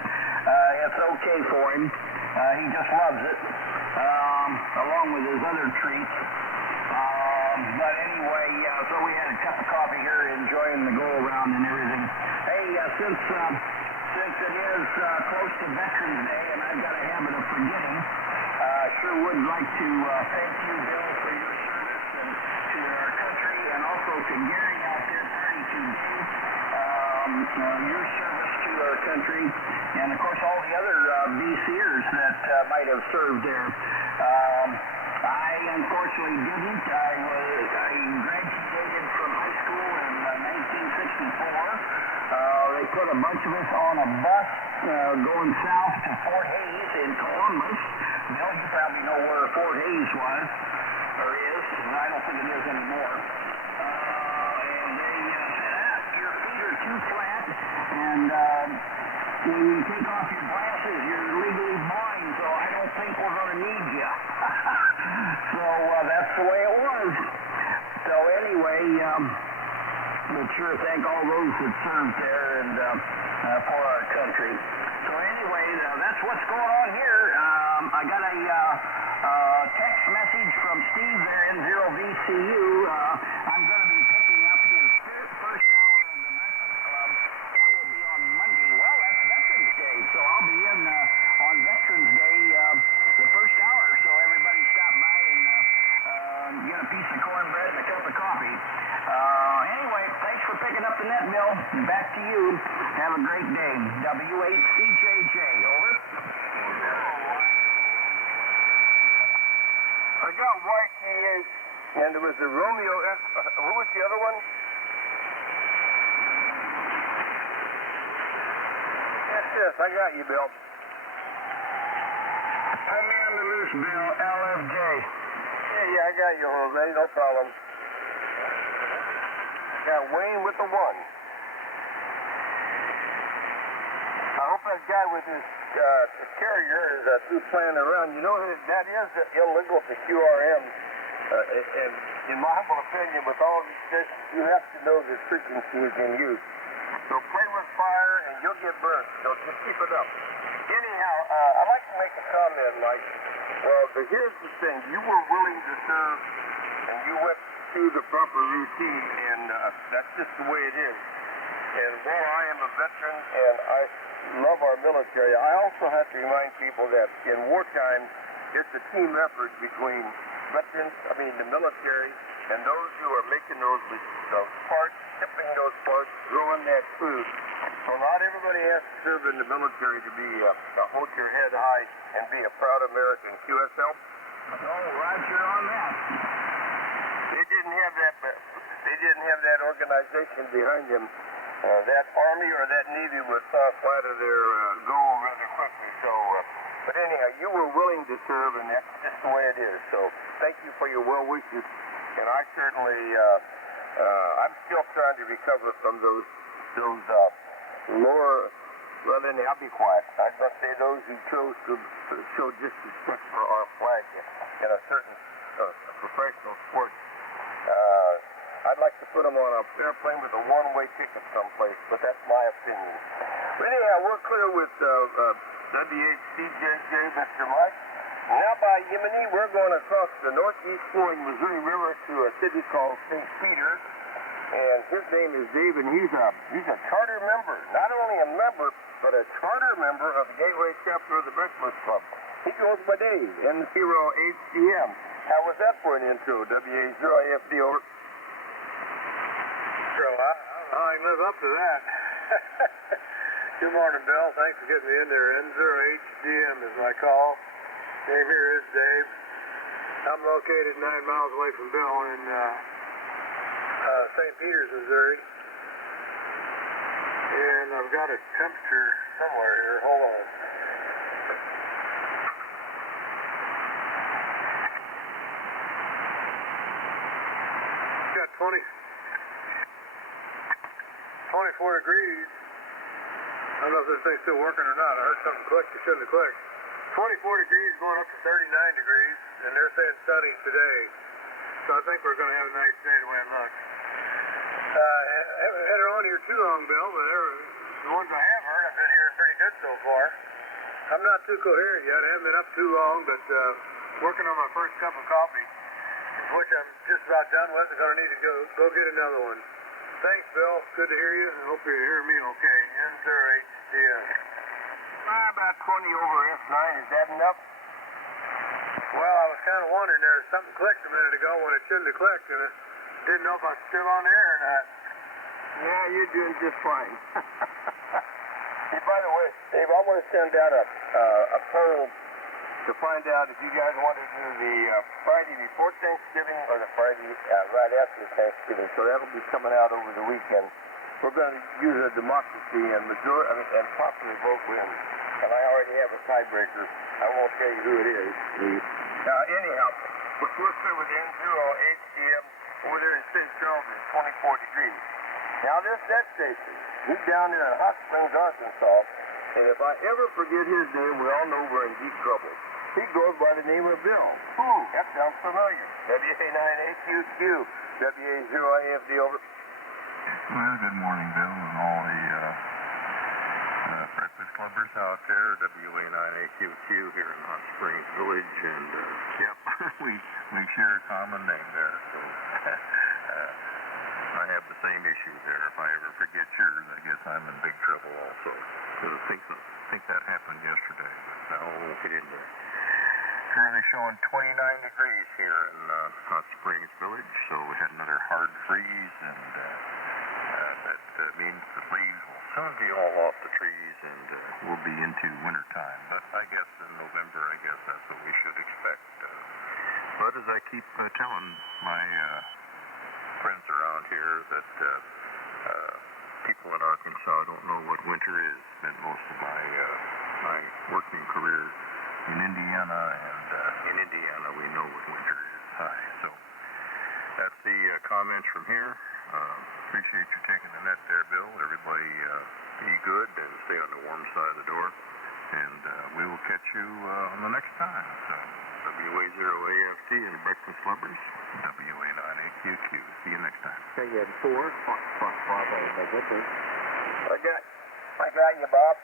It's okay for him. He just loves it, along with his other treats. But anyway, so we had a cup of coffee here, enjoying the go-around and everything. Hey, since it is close to Veterans Day, and I've got a habit of forgetting, I sure would like to thank you, Bill, for your service and to our country, and also to Gary out there, 32 days, your service to our country, and of course all the other VCers that might have served there. I unfortunately didn't. I graduated from high school in 1964. They put a bunch of us on a bus going south to Fort Hays in Columbus. Bill, you probably know where Fort Hays was, or is, and I don't think it is anymore. And they said, your feet are too flat, and when you take off your glasses, you're legally blind, so I don't think we're going to need you. So that's the way it was. So anyway, but sure thank all those that served there and for our country. So anyway, that's what's going on here. I got a text message from Steve there in 0VCU. I'm going to be picking up his first hour of the Breakfast Club. That will be on Monday. Well, that's Veterans Day, so I'll be in on Veterans Day the first hour. So everybody stop by and get a piece of cornbread and a cup of coffee. Anyway, thanks for picking up the net, Bill. Back to you. Have a great day. W8CJJ, over. I got YTH, and there was a Romeo F. Who was the other one? Yes, I got you, Bill. I'm in the loose, Bill. LFJ. Yeah, I got you, Jose. No problem. Got Wayne with the 1. I hope that guy with his carrier is through playing around. You know, that is illegal to QRM. And in my humble opinion, with all these stations, you have to know the frequency is in use. So play with fire and you'll get burned. So just keep it up. Anyhow, I'd like to make a comment like, well, here's the thing. You were willing to serve and you went through the proper routine, and that's just the way it is. And while I am a veteran and I love our military, I also have to remind people that in wartime, it's a team effort between veterans, the military, and those who are making those parts, shipping those parts, growing that food. So not everybody has to serve in the military to be hold your head high and be a proud American. QSL? Oh, Roger on that. They didn't have that organization behind them. That Army or that Navy would fall flat of their goal rather quickly. So, but anyhow, you were willing to serve, and that's just the way it is. So, thank you for your well wishes, and I certainly, I'm still trying to recover from those lower. Well, then I'll be quiet. I was going to say those who chose to show disrespect for our flag in a certain professional sport. I'd like to put them on an airplane with a one-way ticket someplace, but that's my opinion. But anyhow, we're clear with WHCJJ, Mr. Mike. Now by Yemeni, we're going across the northeast flowing Missouri River to a city called St. Peter. And his name is Dave, and he's a charter member. Not only a member, but a charter member of the Gateway chapter of the Breakfast Club. He goes by Dave, N0HCM. How was that for an intro? WA0AFD, over. Sure, I can live up to that. Good morning, Bill. Thanks for getting me in there. N0HCM is my call. Name here is Dave. I'm located 9 miles away from Bill in St. Peters, Missouri. And I've got a temperature somewhere here. Hold on. Got 24 degrees. I don't know if this thing's still working or not. I heard something click. It shouldn't have clicked. 24 degrees going up to 39 degrees, and they're saying sunny today. So I think we're going to have a nice day the way it looks. I haven't had her on here too long, Bill, but the ones I have heard, I've been hearing pretty good so far. I'm not too coherent yet. I haven't been up too long, but working on my first cup of coffee, which I'm just about done with. I'm going to need to go get another one. Thanks, Bill. Good to hear you. I hope you're hearing me okay. enthusiast. About 20 over F9. Is that enough? Well, I was kind of wondering there. Something clicked a minute ago when it shouldn't have clicked, and I didn't know if I was still on the air or not. Yeah, you're doing just fine. Hey, by the way, Dave, I want to send out a poll to find out if you guys want to do the Friday before Thanksgiving or the Friday right after Thanksgiving. So that'll be coming out over the weekend. We're going to use a democracy and popular vote wins. And I already have a tiebreaker. I won't tell you who it is. Anyhow, we're listening with N0HCM over there in St. Charles. It's 24 degrees. Now that station, he's down there in Hot Springs, Arkansas, and if I ever forget his name, we all know we're in deep trouble. He goes by the name of Bill. That sounds familiar. WA9AQQ, WA0AFD over. Well, good morning, Bill, and all the breakfast clubbers out there, WA9AQQ here in Hot Springs Village, and yep, we share a common name there, so I have the same issue there. If I ever forget yours, I guess I'm in big trouble also. Because I think that happened yesterday, but I won't get into it. Currently showing 29 degrees here in Hot Springs Village, so we had another hard freeze, and that means the leaves will soon be all off the trees, and we'll be into winter time. But I guess in November, that's what we should expect. But as I keep telling my friends around here that people in Arkansas don't know what winter is. Spent most of my working career in Indiana, and in Indiana we know what winter is. So that's the comments from here. Appreciate you taking the net there, Bill. Everybody be good and stay on the warm side of the door, and we will catch you on the next time. So WA0AFD and Breakfast Lovers, WA9AQQ. See you next time. Okay, you had 4. I got you, Bob.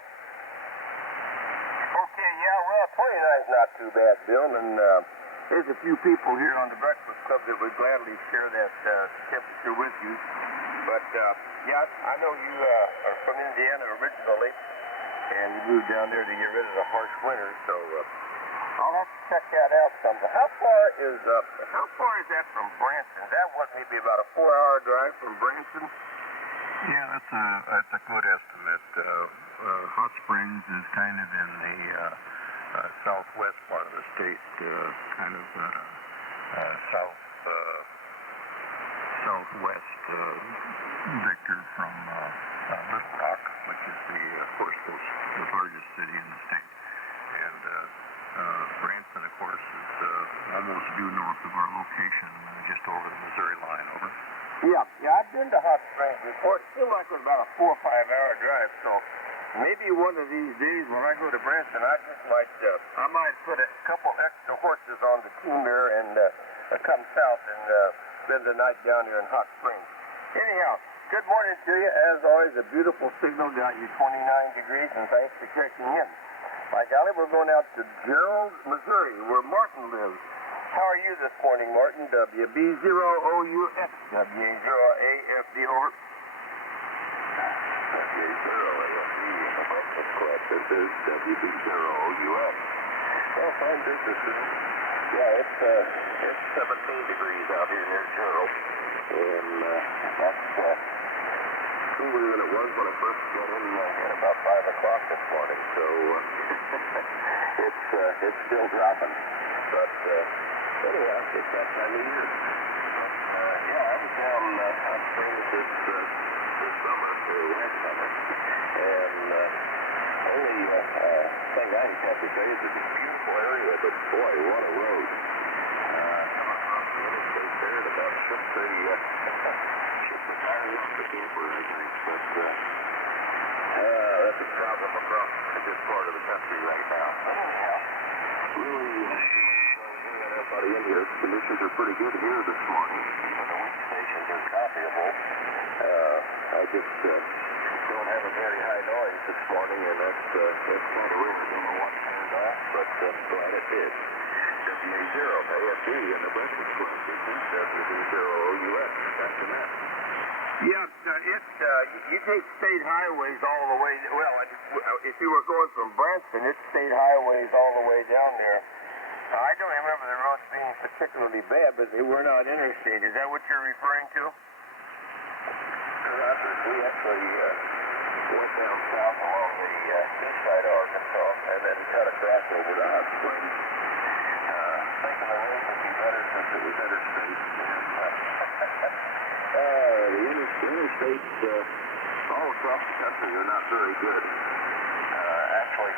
Okay, yeah, well, 29 is not too bad, Bill, and there's a few people here on the Breakfast Club that would gladly share that temperature with you. But, yeah, I know you are from Indiana originally, and you moved down there to get rid of the harsh winter, so I'll have to check that out sometime. How far is that from Branson? Is that what, maybe about a 4-hour drive from Branson? Yeah, that's a good estimate. Hot Springs is kind of in the southwest part of the state, kind of southwest Victor from Little Rock, which is of course, the largest city in the state. And Branson, of course, is almost due north of our location, just over the Missouri line. Over. Yeah, I've been to Hot Springs before. It seemed like it was about a 4 or 5-hour drive, so maybe one of these days when I go to Branson, I might put a couple extra horses on the team there and come south and spend the night down here in Hot Springs. Anyhow, good morning to you. As always, a beautiful signal, got you 29 degrees, and thanks for checking in. By golly, we're going out to Gerald, Missouri, where Martin lives. How are you this morning, Martin? WB0OUX, WA0AFD, over. WA0AFD in the Breakfast Club. This is WB0OUX. Well, fine business. Yeah, it's 17 degrees out here near Gerald. And that's cooler than it was when I first got in at about 5 o'clock this morning. So it's still dropping. But anyhow, it's that time of year. Yeah, I was down Hot Springs this summer, or last summer. And only thing I have to say is it's a beautiful area, but boy, what a road. Come across the interstate there at about 6:30. Shift the tires off the camper, I think. But that's a problem across this part of the country right now. Anyhow. Everybody in here. Conditions are pretty good here this morning. The weak stations are copyable. I just don't have a very high noise this morning, and that's kind of weird. I don't know what turned off, but glad it did. WA0 AFD in the Breakfast Club. This is WB0OUS. After that. Yeah, you take state highways all the way. Well, if you were going from Branson, it's state highways all the way down there. I don't remember the roads being particularly bad, but they were not interstate. Is that what you're referring to? We actually went down south along the east side of Arkansas and then cut across over to Hot Springs. Thinking the roads would be better since it was interstate. The interstates all across the country are not very good. Actually,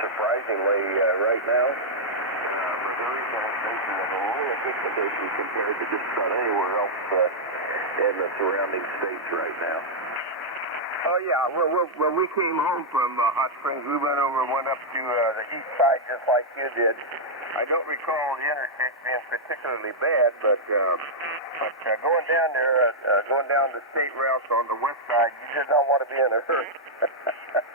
surprisingly, right now, Missouri's sanitation is a really good condition compared to just about anywhere else in the surrounding states right now. Oh, yeah. Well, when we came home from Hot Springs, we went over and went up to the east side just like you did. I don't recall the interstate being particularly bad, but going down there, going down the state routes on the west side, you did not want to be in a hurry.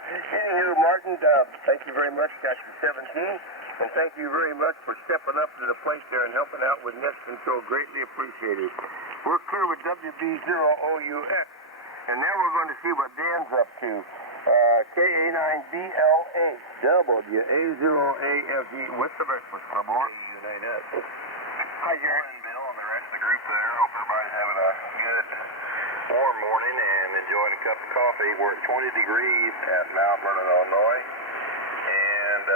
Anywho, Martin, thank you very much. Got you 17. And thank you very much for stepping up to the plate there and helping out with Nest Control. Greatly appreciated. We're clear with WB0OUX. And now we're going to see what Dan's up to. KA9BLA, WA0AFD with the Breakfast Club. KU9S. Hi, Jerry. And Bill and the rest of the group there. Hope everybody's having a good warm morning and enjoying a cup of coffee. We're at 20 degrees at Mount Vernon, Illinois. And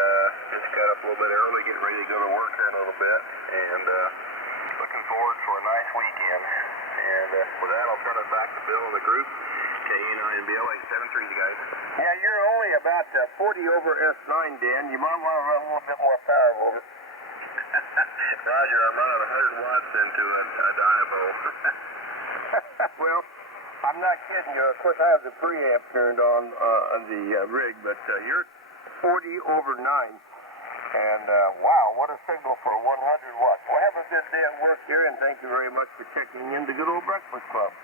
just got up a little bit early, getting ready to go to work here in a little bit. And looking forward for a nice weekend. And with that, I'll turn it back to Bill and the group. KU9BLA, 7-3, you guys. Yeah, you're only about 40 over S9, Dan. You might want to run a little bit more power over. Roger, I'm running 100 watts into a diabo. Well, I'm not kidding you. Of course, I have the preamp turned on the rig, but you're 40 over 9. And, wow, what a signal for 100 watts. Well, have a good day at work here, and thank you very much for checking in the Good Old Breakfast Club.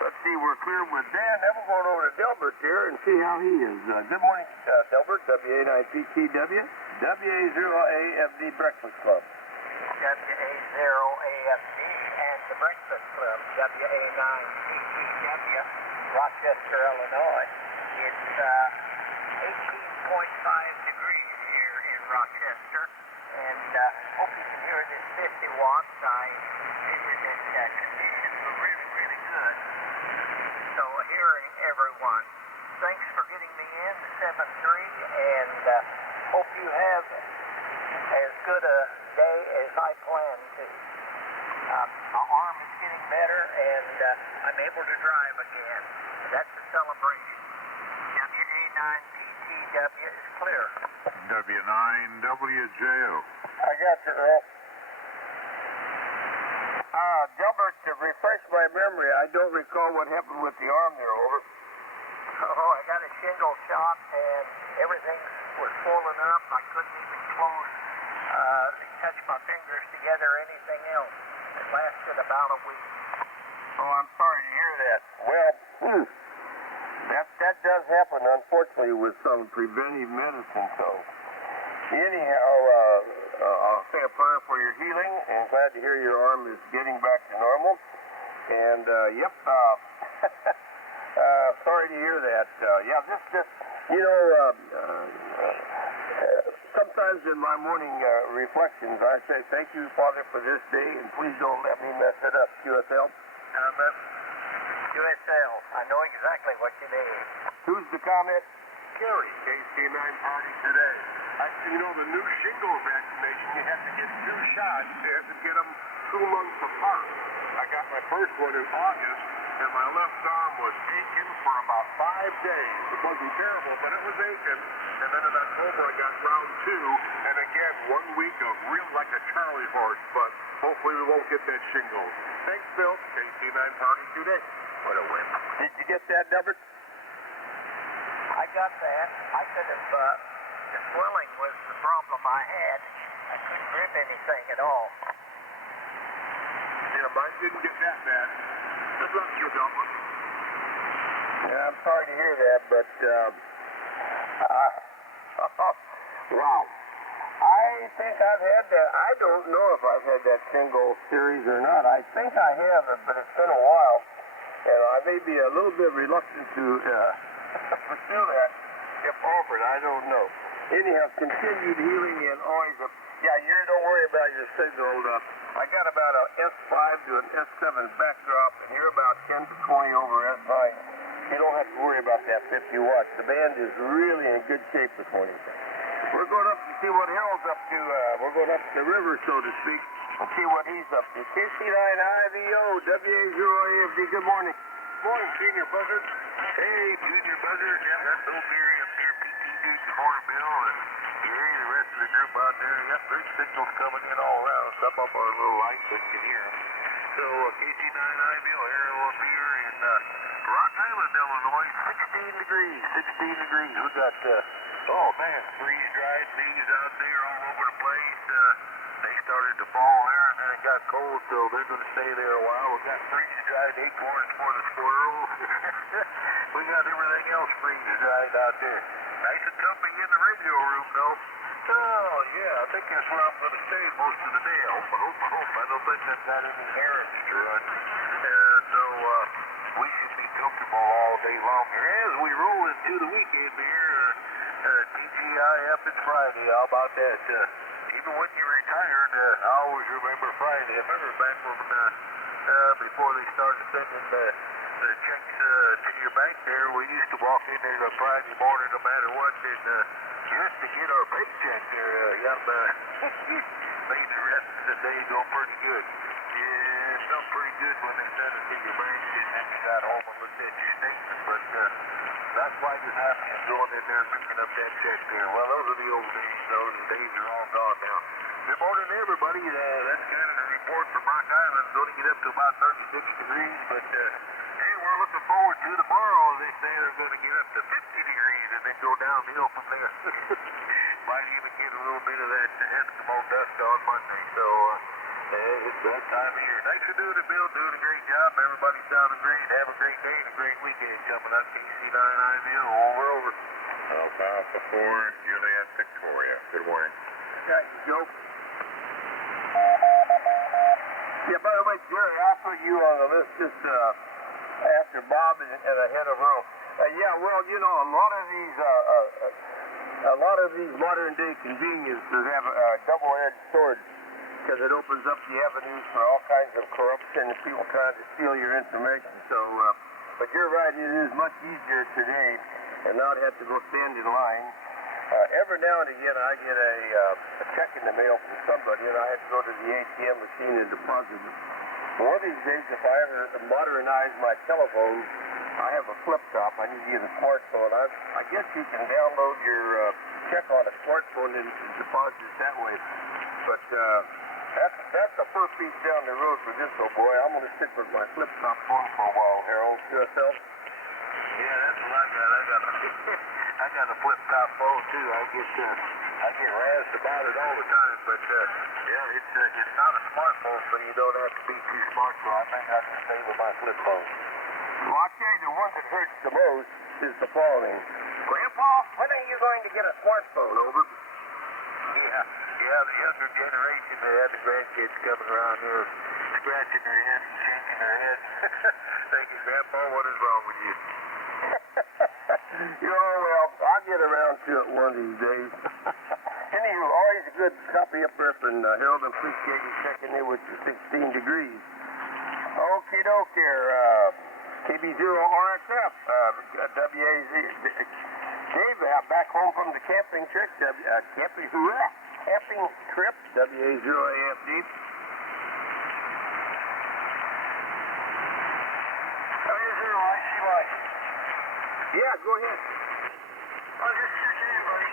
Let's see, we're clear with Dan. Now we're going over to Delbert here and see how he is. Good morning, Delbert, WA9PTW, WA0AFD Breakfast Club. WA0AFD and the Breakfast Club, WA9PTW, Rochester, Illinois. It's 18.5 degrees here in Rochester, and hope you can hear this 50 watts. I figured that conditions were really, really good. So hearing everyone, thanks for getting me in, 7-3, and hope you have as good a day as I planned to. My arm is getting better, and I'm able to drive again. That's a celebration. WA9PTW is clear. W9WJO. I got you, Earl. Delbert, to refresh my memory, I don't recall what happened with the arm there, over. Oh, I got a shingle shot, and everything was swollen up. I couldn't even touch my fingers together or anything else. It lasted about a week. Oh, I'm sorry to hear that. Well, that does happen, unfortunately, with some preventive medicine. So, anyhow, I'll say a prayer for your healing, and glad to hear your arm is getting back to normal. And, yep, sorry to hear that. Yeah, sometimes in my morning reflections, I say, thank you, Father, for this day, and please don't let me mess it up. QSL? QSL, I know exactly what you need. Who's the comment? Gary, KC9 party today. The new shingles vaccination, you have to get 2 shots. You have to get them 2 months apart. I got my first one in August, and my left arm was aching for about 5 days. It wasn't terrible, but it was aching. And then in October, I got round 2, and again, 1 week of real like a Charlie horse, but hopefully we won't get that shingles. Thanks, Bill. KC9 party today. What a win. Did you get that, Delbert? I got that. I could have, the swelling was the problem I had. couldn't grip anything at all. Yeah, mine didn't get that bad. Good luck to you, Delma. Yeah, I'm sorry to hear that, but, wow. I think I've had that. I don't know if I've had that single series or not. I think I have, but it's been a while. And I may be a little bit reluctant to pursue that if offered. I don't know. Anyhow, continued healing and always a... Yeah, don't worry about your signal. I got about a S5 to an S7 backdrop, and you're about 10 to 20 over S9. You don't have to worry about that 50 watts. The band is really in good shape this morning. We're going up to see what Harold's up to. We're going up the river, so to speak, and see what he's up to. KC9IVO, WA0AFD, good morning. Morning, Junior Buzzard. Hey, Junior Buzzard. Yeah, that's Bill Beery up here, PTD. Good morning, Bill. And Gary, the rest of the group out there. Yep, there's signals coming in all around. Some up our little lights, so you can hear them. So, KC9IVO, Harold up here in Rock Island, Illinois, 16 degrees. 16 degrees. We got, oh man, freeze-dried leaves out there all over the place. They started to fall there, and then it got cold, so they're going to stay there a while. We got freeze-dried acorns for the squirrels. We got everything else freeze-dried out there. Nice and comfy in the radio room, though. Oh, yeah, I think that's where I'm going to stay most of the day. I hope. I don't think I've got any errands to run. So, we should be comfortable all day long here as we roll into the weekend here. TGIF is Friday. How about that? Even when you retired, I always remember Friday. I remember back when before they started sending the checks to your bank there, we used to walk in there on Friday morning no matter what, and just to get our paycheck there, made the rest of the day go pretty good. Yeah, it felt pretty good when they sent it to your bank, and then you got home and looked at your statement, but that's why you're happy and going in there and picking up that check there. Well, those are the old days. Those days are all gone now. Good morning, everybody. That's kind of the report from Rock Island. It's going to get up to about 36 degrees, but hey, we're looking forward to tomorrow. They say they're going to get up to 50 degrees and then go downhill from there. Might even get a little bit of that Eskimo dust on Monday. So it's that time of year. Thanks for doing it, Bill. Doing a great job. Everybody sounding great. Have a great day and a great weekend coming up. KC9IVO, over. Alpha 4, Juliet Victoria. Good morning. Got you, Joe. Yeah, by the way, Jerry, I put you on the list just after Bob and ahead of Earl. Yeah, well, you know, a lot of these modern day conveniences have double-edged swords because it opens up the avenues for all kinds of corruption and people trying to steal your information. So, but you're right, it is much easier today and not have to go stand in line. Every now and again, I get a check in the mail from somebody, and I have to go to the ATM machine and deposit it. One of these days, if I ever modernize my telephone, I have a flip top. I need to get a smartphone. I guess you can download your check on a smartphone and deposit it that way. But that's the first piece down the road for this old boy. I'm going to stick with my flip top phone for a while, Harold. Yourself? Yeah, that's what I got. I got a flip-top phone too. I get razzed about it all the time. But yeah, it's not a smartphone, but you don't have to be too smart. So I think I can stay with my flip phone. Well, I'll tell you, the one that hurts the most is the following. Grandpa, when are you going to get a smartphone? Over. Yeah, the younger generation, they have the grandkids coming around here scratching their head and shaking their head, thinking, Grandpa, what is wrong with you? Well, I'll get around to it one of these days. Anywho, always a good copy up there from Harold. Appreciate you checking in with your 16 degrees. Okie dokie, KB0RXF, WAZ. Dave, back home from the camping trip, camping trip, WA0AFD. Yeah, go ahead. Oh, just check in, buddy.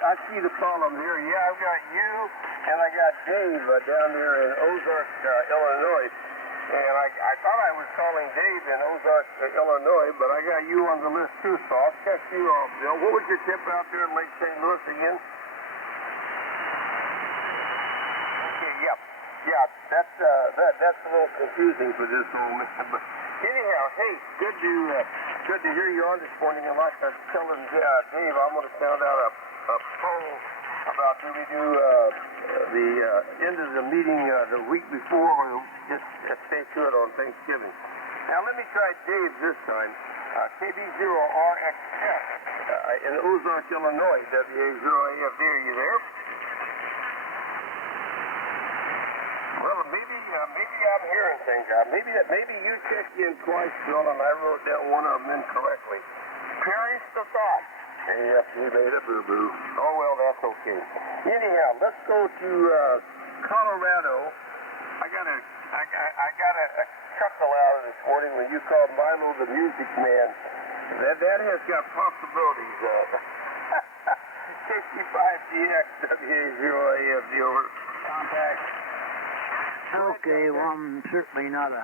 I see the column here. Yeah, I've got you, and I got Dave down there in Ozark, Illinois. And I thought I was calling Dave in Ozark, Illinois, but I got you on the list too, so I'll check you off, Bill. What was your tip out there in Lake St. Louis again? Okay, yep. Yeah, that's a little confusing for this old man. But anyhow, hey, good to hear you on this morning. And like I was telling Dave, I'm going to sound out a poll about do we do the end of the meeting the week before, or just stay to it on Thanksgiving. Now let me try Dave this time. KB0RXF in Ozark, Illinois, WA0AFD. Are you there? Well, maybe I'm hearing things. Maybe you checked in twice, Bill, and I wrote down one of them incorrectly. Perish the thought. Yep, you made a boo-boo. Oh, well, that's okay. Anyhow, let's go to Colorado. I got a chuckle out of this morning when you called Milo the Music Man. That has got possibilities. 65GX, WA0AFD over. Contact. Okay, well, I'm certainly not a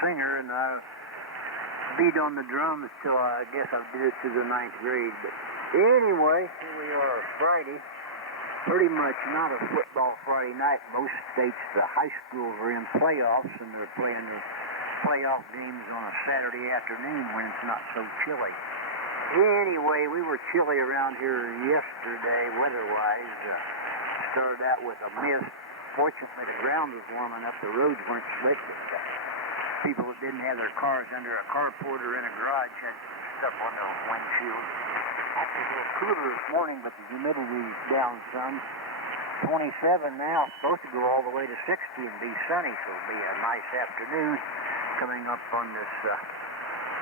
singer, and I beat on the drums till I guess I did it to the 9th grade. But anyway, here we are, Friday. Pretty much not a football Friday night. Most states, the high schools are in playoffs, and they're playing their playoff games on a Saturday afternoon when it's not so chilly. Anyway, we were chilly around here yesterday, weather-wise. Started out with a mist. Fortunately, the ground was warm enough, the roads weren't slick. People that didn't have their cars under a carport or in a garage had stuff on their windshield. Actually, a little cooler this morning, but the humidity's down some. 27 now, supposed to go all the way to 60 and be sunny, so it'll be a nice afternoon coming up on this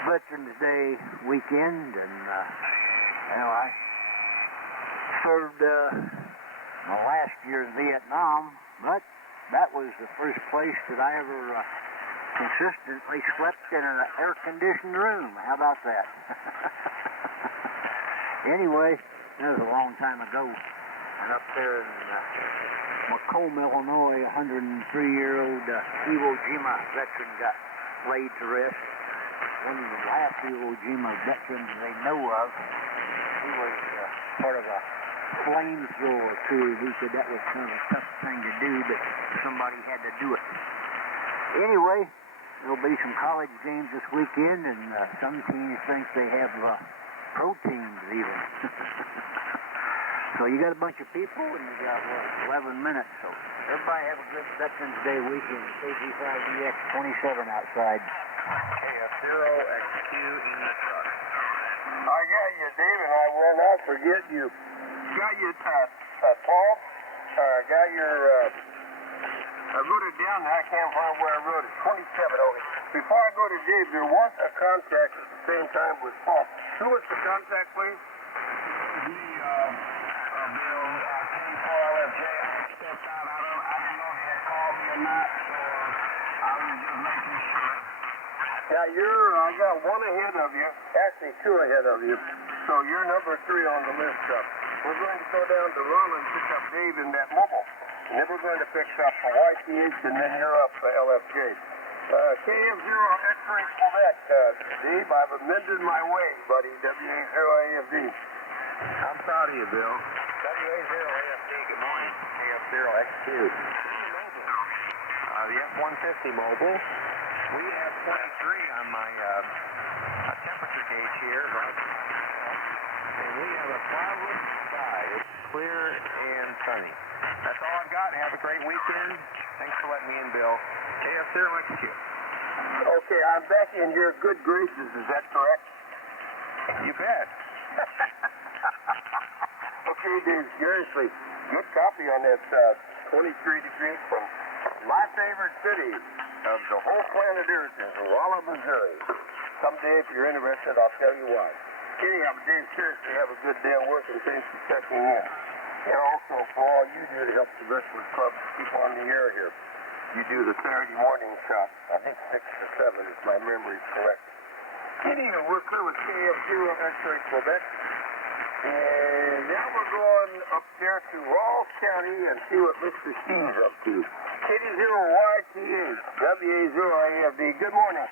Veterans Day weekend. And, I served my last year in Vietnam, but that was the first place that I ever consistently slept in an air-conditioned room. How about that? Anyway, that was a long time ago. And up there in Macomb, Illinois, a 103-year-old Iwo Jima veteran got laid to rest. One of the last Iwo Jima veterans they know of. He was part of a flamethrower crew. He said that was kind of a tough thing to do, but somebody had to do it. Anyway, there'll be some college games this weekend, and some teams think they have pro teams even. So you got a bunch of people, and you got, 11 minutes. So everybody have a good Veterans Day weekend. KG5DX 27 outside. KF0XQ in the truck. I got you, Dave, and I will not forget you. Got your Paul. Got your. I wrote it down. I can't find where I wrote it. 27. Okay. Before I go to Dave, there was a contact at the same time with Paul. Who was the contact, please? Bill, 24LFJ. I stepped out. I don't know if they called me or not, so I was just making sure. Yeah, I got one ahead of you. Actually, two ahead of you. So you're number 3 on the list. We're going to go down to Rolla and pick up Dave in that mobile. And then we're going to pick up YTH, and then you're up for LFJ. KF0 X-Ray Quebec. Dave, I've amended my way, buddy. WA0AFD. I'm proud of you, Bill. WA0AFD, good morning. KF0XQ. The F-150 mobile. We have 23 on my temperature gauge here, right? And we have a cloudless sky. It's clear and sunny. That's all I've got. Have a great weekend. Thanks for letting me in, Bill. KF0XQ. Okay, I'm back in your good graces. Is that correct? You bet. Okay, Dave, seriously, good copy on that 23 degrees from my favorite city of the whole planet Earth is Rolla, Missouri. Someday, if you're interested, I'll tell you why. Anyhow, Dave, seriously, have a good day of work, and thanks for checking in. And also, for all you do to help the Wrestling Club keep on the air here, you do the Saturday morning shot. I think 6 to 7, if my memory is correct. Anyhow, we're clear with KF0 X-Ray Quebec. And now we're going up there to Rawls County and see what Mr. Steve's up to. KD0YTH, WA0AFD. Good morning.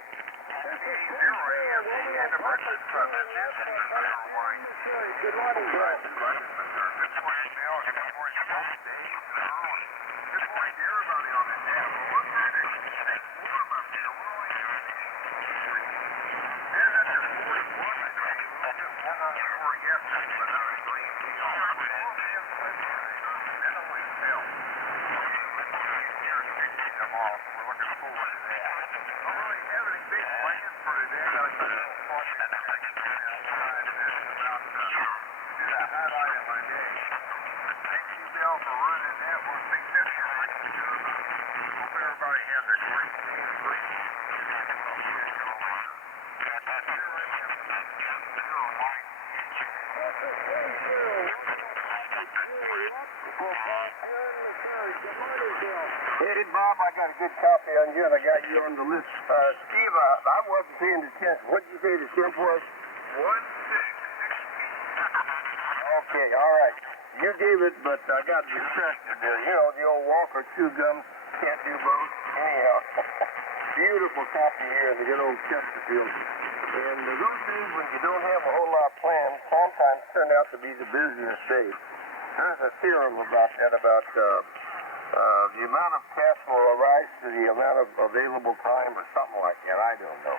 Good morning, Bill. Hey, Bob, I got a good copy on you, and I got you on the list. Steve, I wasn't paying attention. What did you say the temp was? 1.6. Okay, all right. You gave it, but I got distracted there. You know, the old Walker chew gum, can't do both. Anyhow, beautiful copy here in the good old Chesterfield. And those days when you don't have a whole lot planned sometimes turn out to be the busiest days. There's a theorem about that, about the amount of cash will arise to the amount of available time or something like that. I don't know.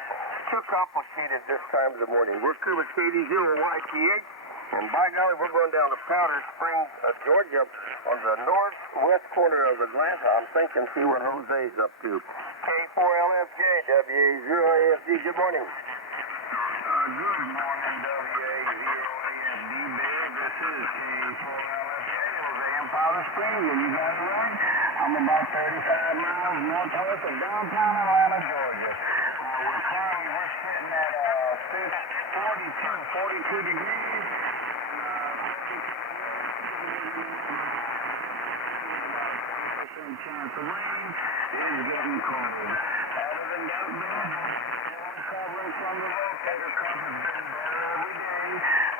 Too complicated this time of the morning. We're here with KD0YTH, and by golly, we're going down to Powder Springs, Georgia, on the northwest corner of Atlanta. I'm thinking, see what Jose's up to. K4LFJ, WA0AFD. Good morning. Good morning, WA0AFD, Bill. This is K4LFJ, Jose in Powder Springs, and you got it right. I'm about 35 miles northwest of downtown Atlanta, Georgia. We're sitting at 42 degrees. Chance of rain is getting cold. Other than that, Bill, recovering from the rotator cuff has been better every day.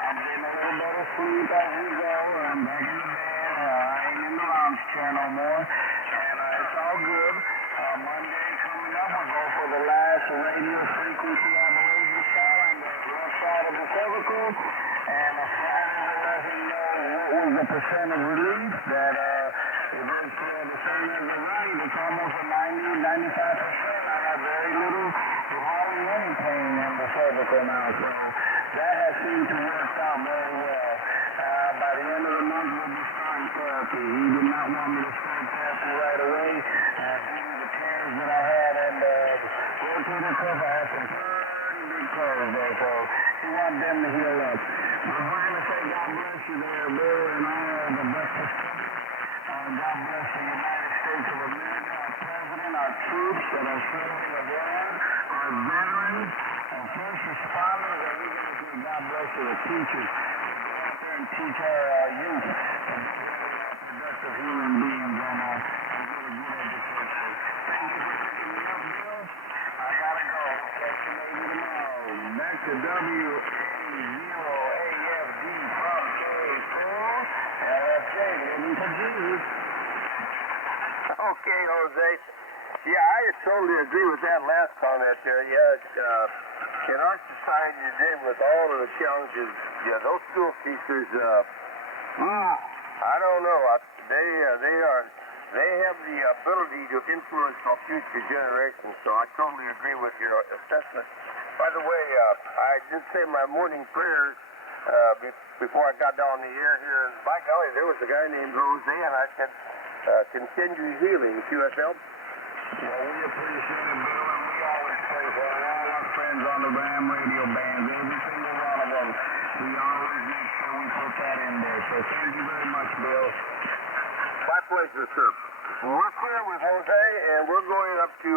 I'm getting a little better sleep as we go. I'm back in the bed. I ain't in the lounge chair no more. And it's all good. Monday coming up, we'll go for the last radio frequency, I believe we shot on the left side of the cervical. And Friday will let him know what was the percent of relief that it was the same as the right. It's almost a 90, 95%. I have very little to hardly any pain in the cervical now. So that has seemed to work out very well. By the end of the month, we'll be starting therapy. He did not want me to start therapy right away. Due to the tears that I had and the rotator cuff, I had some pretty big tears there. So he wanted them to heal up. But we're going to say God bless you there, Bill, and all the breakfast company. God bless the United States of America, our president, our troops that are serving abroad, our veterans, and first responders, and we're going to say God bless you, the teachers, go out there and teach our youth to be productive human beings and get a good education. Thank you for picking me up, Bill. I got to go. Catch you maybe tomorrow. Back to WA0AFD from K4LFJ, living for Jesus. Okay, Jose. Yeah, I totally agree with that last comment there. Yeah, in our society today, with all of the challenges, yeah, those school teachers, I don't know. They have the ability to influence our future generations. So I totally agree with your assessment. By the way, I did say my morning prayers before I got down the air here. And by golly, there was a guy named Jose, and I said, continue healing, QSL. Well, we appreciate it, Bill, and we always pray for all our friends on the Hamradio bands, every single one of them. We always make sure we put that in there. So thank you very much, Bill. My pleasure, sir. Well, we're clear with Jose, and we're going up to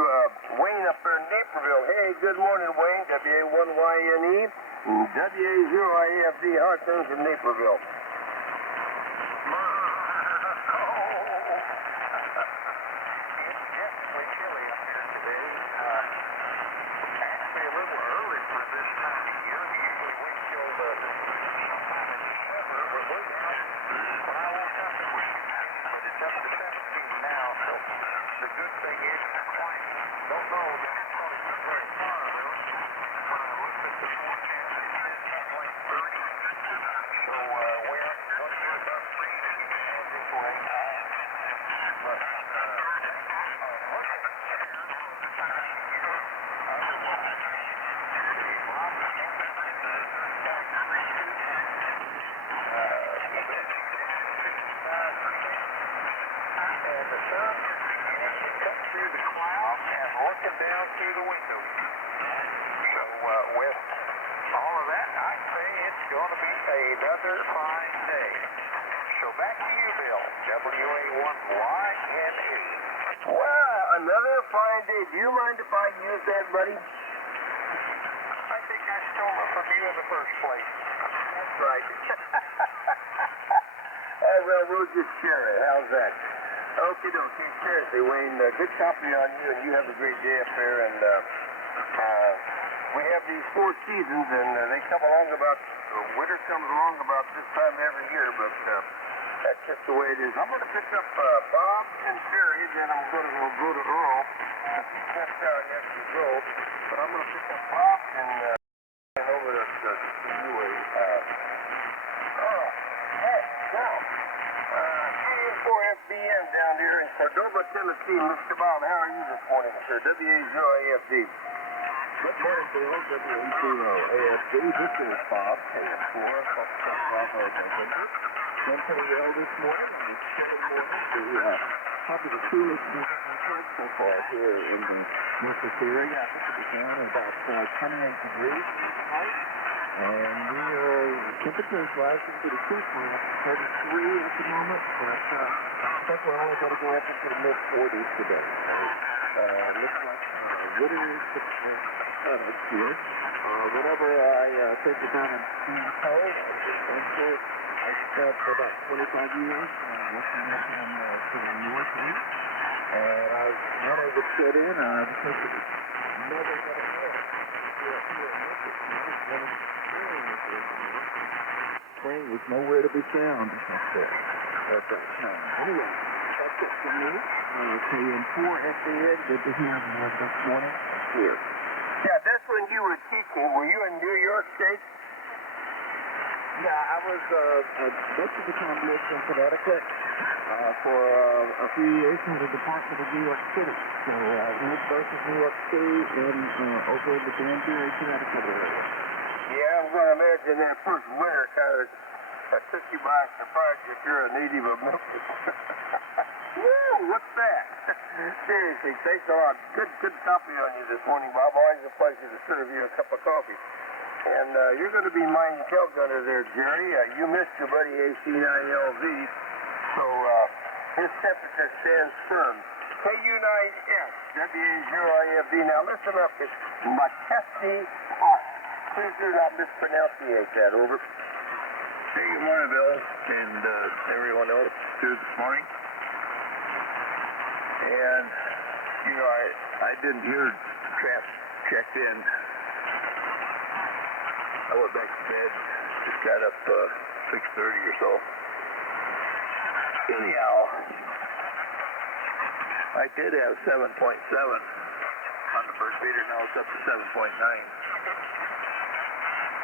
Wayne up there in Naperville. Hey, good morning, Wayne, WA1YNE, WA0AFD, how are things in Naperville? gave us a point. Don't know. That's probably not very far, though. When I looked at the forecast, it said something like 30. So we're going to get about 3 feet this way. But through the clouds and looking down through the window. So with all of that, I say it's going to be another fine day. So back to you, Bill. WA1YNE. Wow, another fine day. Do you mind if I use that, buddy? I think I stole it from you in the first place. That's right. Well, we'll just share it. How's that? Okay, dokie. Seriously, Wayne, good copy on you, and you have a great day up there. And we have these 4 seasons, and they come along about, winter comes along about this time every year, but that's just the way it is. I'm going to pick up Bob and Sherry, then I'm going to go to Earl. He stepped out yesterday, drove, but I'm going to pick up Bob and over to New Earl. Hey, now. KM4FBN down there in Cordova, Tennessee. Mr. Bob, how are you this morning, sir? WA0AFD. Good morning, Bill. WA0AFD. This is Bob, KM4, Bravo, November. Done pretty well this morning on this chilly morning. Probably the coolest morning I've had so far here in the Memphis area. I think it was down at about 28 degrees tonight. And the temperature is rising pretty quickly, up to 33 at the moment, but I think we're only going to go up into the mid-40s today. So looks like winter is upon us here. Whenever I take it down in the cold, I spent about 25 years working up to the northeast, and I was when I would sit in, because it was never going to happen here in Memphis. Spring was nowhere to be found at that time. Anyway, that's it for me. KM4FBN, good to hear you this morning. Here. Yeah, that's when you were teaching. Were you in New York State? Yeah, I was most of the time lived in Connecticut for a few years in the Department of New York City. So University of New York City and over in the Danbury, Connecticut area. Yeah, I'm going to imagine that first winter kind of took you by surprise if you're a native of Memphis. Woo, what's that? Seriously, thanks a lot. Good copy on you this morning, Bob. Always a pleasure to serve you a cup of coffee. And you're going to be mining tail gunner there, Jerry. You missed your buddy AC9LV, so his temperature stands firm. KU9S, WA0AFD. Now listen up, it's Matesti Park. Please do not mispronunciate that, over. Hey, good morning, Bill, and everyone else here this morning. And, you know, I didn't hear traps checked in. I went back to bed, just got up 6:30 or so. Anyhow, I did have 7.7 on the first meter, now it's up to 7.9.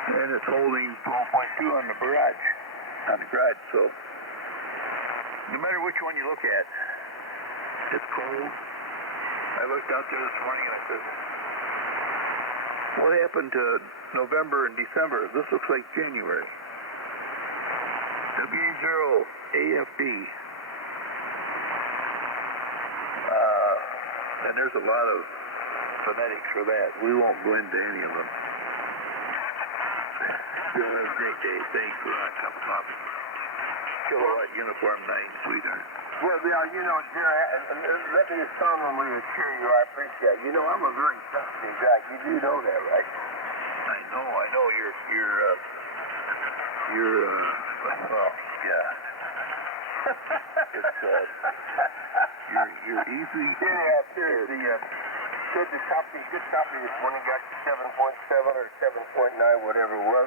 And it's holding 12.2 on the garage, so no matter which one you look at, it's cold. I looked out there this morning and I said, what happened to November and December? This looks like January. WA0AFD. And there's a lot of phonetics for that. We won't go into any of them. Bill, have a great day. Thanks for that cup of coffee. Kilowatt Uniform 9, sweetheart. Well, you know, Jerry, let me solemnly assure you I appreciate it. You know, I'm a very sensitive guy. You do know that, right? I know. Well, yeah. You're easy. Yeah, seriously. Good copy this morning. Got you 7.7 or 7.9, whatever it was.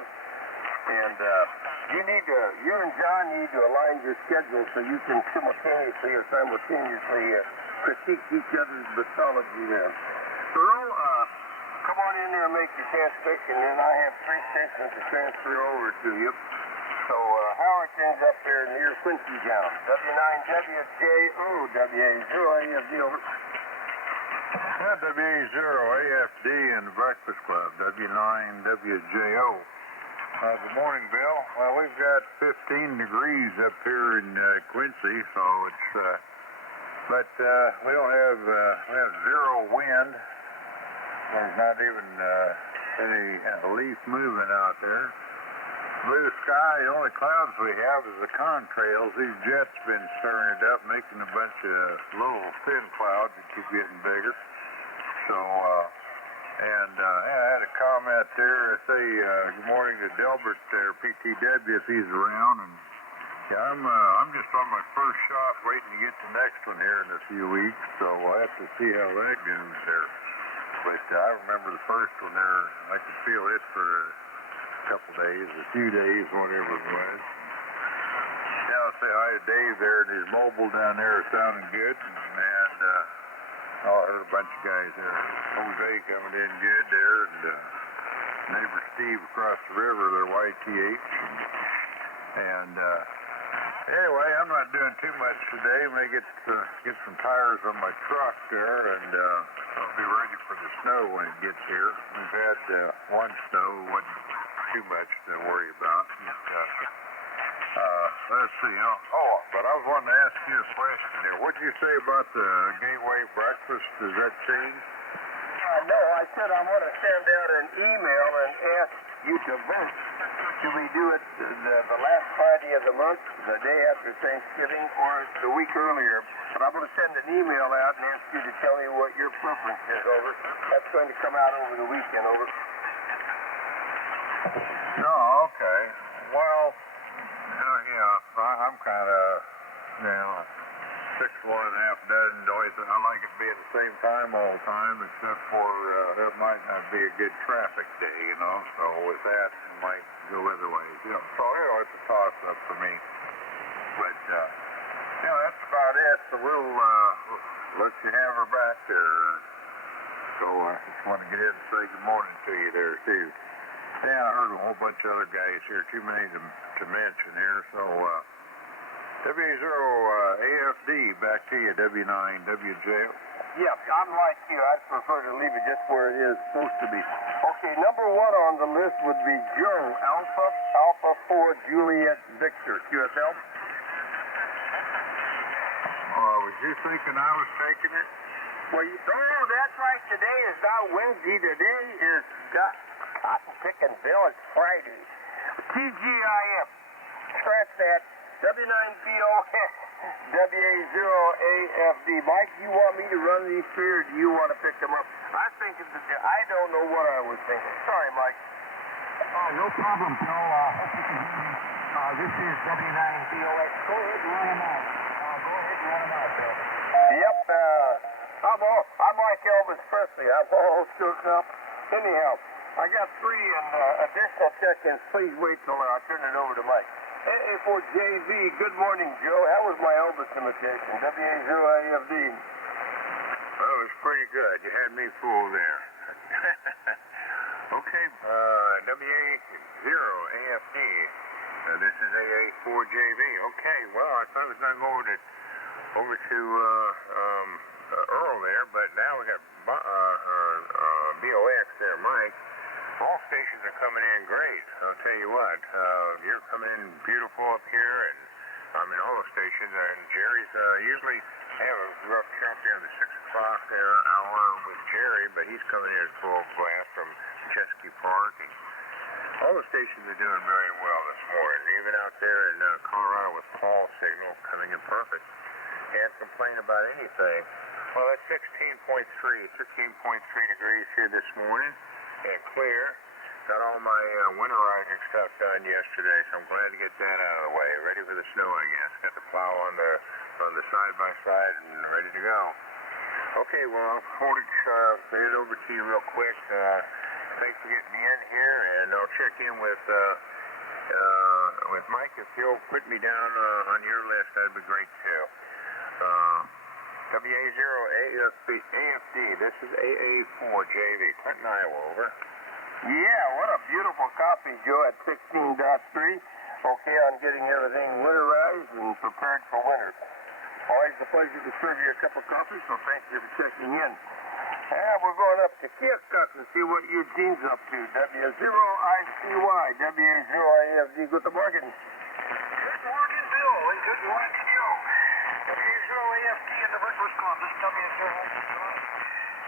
And you and John need to align your schedule so you can simultaneously critique each other's mythology there. Earl, come on in there and make your transmission, and I have 3 stations to transfer over to you. So, Howerton's up there near Quincy Town. W9WJO, WA0AFD, over. WA0AFD in the Breakfast Club, W9WJO. Good morning, Bill. Well, we've got 15 degrees up here in Quincy, so it's, but we don't have, we have 0 wind. There's not even any leaf moving out there. Blue sky, the only clouds we have is the contrails. These jets been stirring it up, making a bunch of little thin clouds that keep getting bigger. So, I had a comment there. Say good morning to Delbert there, PTW, if he's around. And yeah, I'm just on my first shot, waiting to get the next one here in a few weeks. So we'll have to see how that goes there. But I remember the first one there. I could feel it for a couple days, a few days, whatever it was. Yeah, I'll say hi to Dave there and his mobile down there sounding good. And I heard a bunch of guys there. Jose coming in good there, and neighbor Steve across the river, their YTH. And anyway, I'm not doing too much today. May get some tires on my truck there, and I'll be ready for the snow when it gets here. We've had one snow, wasn't too much to worry about. Let's see. But I was wanting to ask you a question here. What did you say about the Gateway Breakfast? Does that change? No, I said I'm going to send out an email and ask you to vote. Should we do it the last Friday of the month, the day after Thanksgiving, or the week earlier? But I'm going to send an email out and ask you to tell me what your preference is, over. That's going to come out over the weekend, over. No, okay. Well, yeah, I'm kind of, 6 of one and a half dozen. I like it being the same time all the time, except for there might not be a good traffic day, So with that, it might go other ways. So it's a toss-up for me. But that's about it. So we'll let you have her back there. So I just want to get in and say good morning to you there too. Yeah, I heard a whole bunch of other guys here. Too many to mention here. So W0AFD, back to you, W9WJ. Yeah, I'm like you. I'd prefer to leave it just where it is supposed to be. Okay, number 1 on the list would be Joe, Alpha 4 Juliet Victor, QSL. Was you thinking I was taking it? Well, that's right. Today is not Wednesday. Today is Cotton Picking Bill. It's Friday. TGIF. Scratch that. W9BOX. WA0AFD. Mike, you want me to run these here, or do you want to pick them up? I don't know what I was thinking. Sorry, Mike. No problem, Phil. Hope you can hear me. This is W9BOX. Go ahead and run them out. Phil. Yep. I'm like Elvis Presley. I'm all shook up. Anyhow, I got 3 additional check-ins. Please wait till I turn it over to Mike. AA4JV, good morning, Joe. How was my Elvis imitation? WA0AFD. Well, it was pretty good. You had me fooled there. Okay, WA0AFD. This is AA4JV. Okay, well, I thought I was not going over to Earl there, but now we got BOX there, Mike. All stations are coming in great. I'll tell you what, you're coming in beautiful up here, and all the stations. And Jerry's usually have a rough count there on the 6 o'clock hour with Jerry, but he's coming in at full blast from Chesapeake Park. And all the stations are doing very well this morning. Even out there in Colorado with Paul's signal coming in perfect. Can't complain about anything. Well, it's 16.3 degrees here this morning. And clear. Got all my winterizing stuff done yesterday, so I'm glad to get that out of the way. Ready for the snow, I guess. Got the plow on the side-by-side and ready to go. Okay, well, I'll say it over to you real quick. Thanks for getting me in here, and I'll check in with Mike. If you'll put me down on your list, that'd be great too. AFD, this is AA4JV, Clinton, Iowa, over. Yeah, what a beautiful copy, Joe, at 16.3. Okay, I'm getting everything winterized and prepared for winter. Always a pleasure to serve you a cup of coffee, so thank you for checking in. We're going up to Keokuk and see what Eugene's up to. W0ICY, WA0AFD. Good morning. Good morning, Bill, and good morning to Joe. W0AFD in the Breakfast Club. This is W0AFD.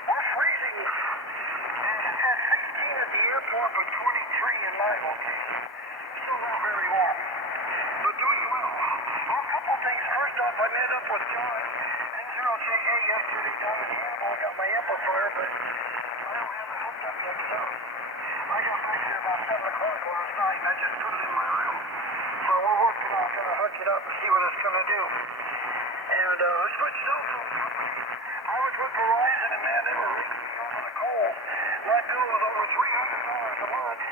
We're freezing. It says 16 at the airport, but 23 in my location. Still not very warm, but doing well. Well, a couple of things. First off, I met up with John N0JA yesterday down in Hannibal. I got my amplifier, but I don't have it hooked up yet, so I got back there about 7 o'clock last night, and I just put it in my room. So we're working on going to hook it up and see what it's going to do. And I switched cell phone company. I was with Verizon, and man, they were raking me over the coals. My bill was over $300 a month.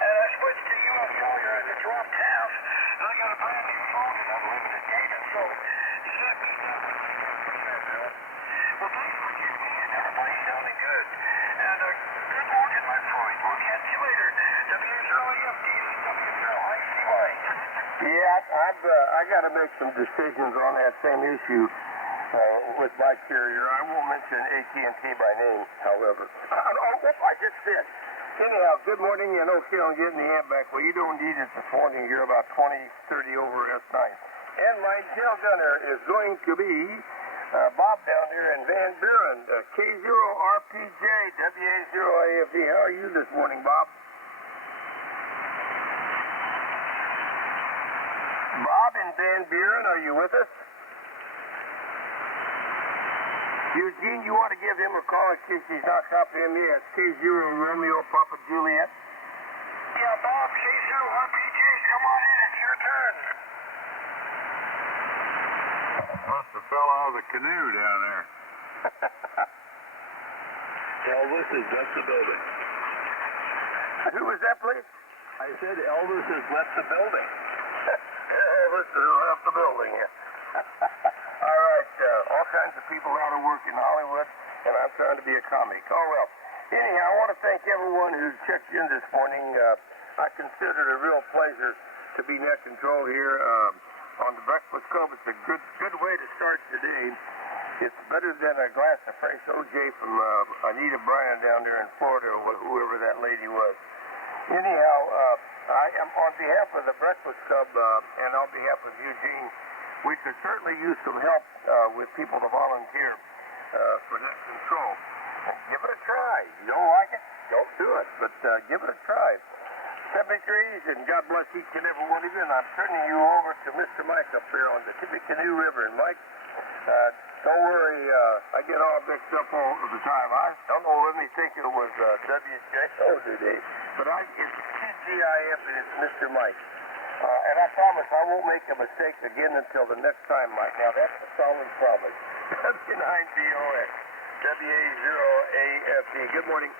And I switched to U.S. Cellular, and it dropped half. And I got a brand new phone and unlimited data, so you can't beat that. Well, thanks for getting me in. Everybody's sounding good. And good morning, my friend. We'll catch you later. W0AFD, W0ICY. Yeah, I got to make some decisions on that same issue with my carrier. I won't mention AT&T by name, however. I just said. Anyhow, good morning, and okay, I'm getting the amp back. Well, you don't need it this morning. You're about 20, 30 over S9. And my tail gunner is going to be Bob down there in Van Buren, K0RPJ, WA0AFD. How are you this morning, Bob? Bob in Van Buren, are you with us? Eugene, you want to give him a call in case he's not copying me at K0 Romeo Papa Juliet? Yeah, Bob, K0RPJ, come on in. It's your turn. Must have fell out of the canoe down there. Elvis has left the building. Who was that, please? I said Elvis has left the building. Elvis has left the building, yeah. All right, all kinds of people out of work in Hollywood, and I'm trying to be a comic. Oh, well. Anyhow, I want to thank everyone who checked in this morning. I consider it a real pleasure to be net control here on the Breakfast Club. It's a good way to start the day. It's better than a glass of fresh OJ from Anita Bryan down there in Florida, or whoever that lady was. Anyhow, I am on behalf of the Breakfast Club and on behalf of Eugene. We could certainly use some help with people to volunteer for net control. And give it a try. You don't like it? Don't do it. But give it a try. 73s, and God bless each and every one of you. And I'm turning you over to Mr. Mike up here on the Tippecanoe River. And Mike, don't worry, I get all mixed up all of the time. I don't know, let me think it was WJO today. But it's TGIF and it's Mr. Mike. And I promise I won't make a mistake again until the next time, Mike. Now, that's a solid promise. W9BOX, WA0AFD. Good morning.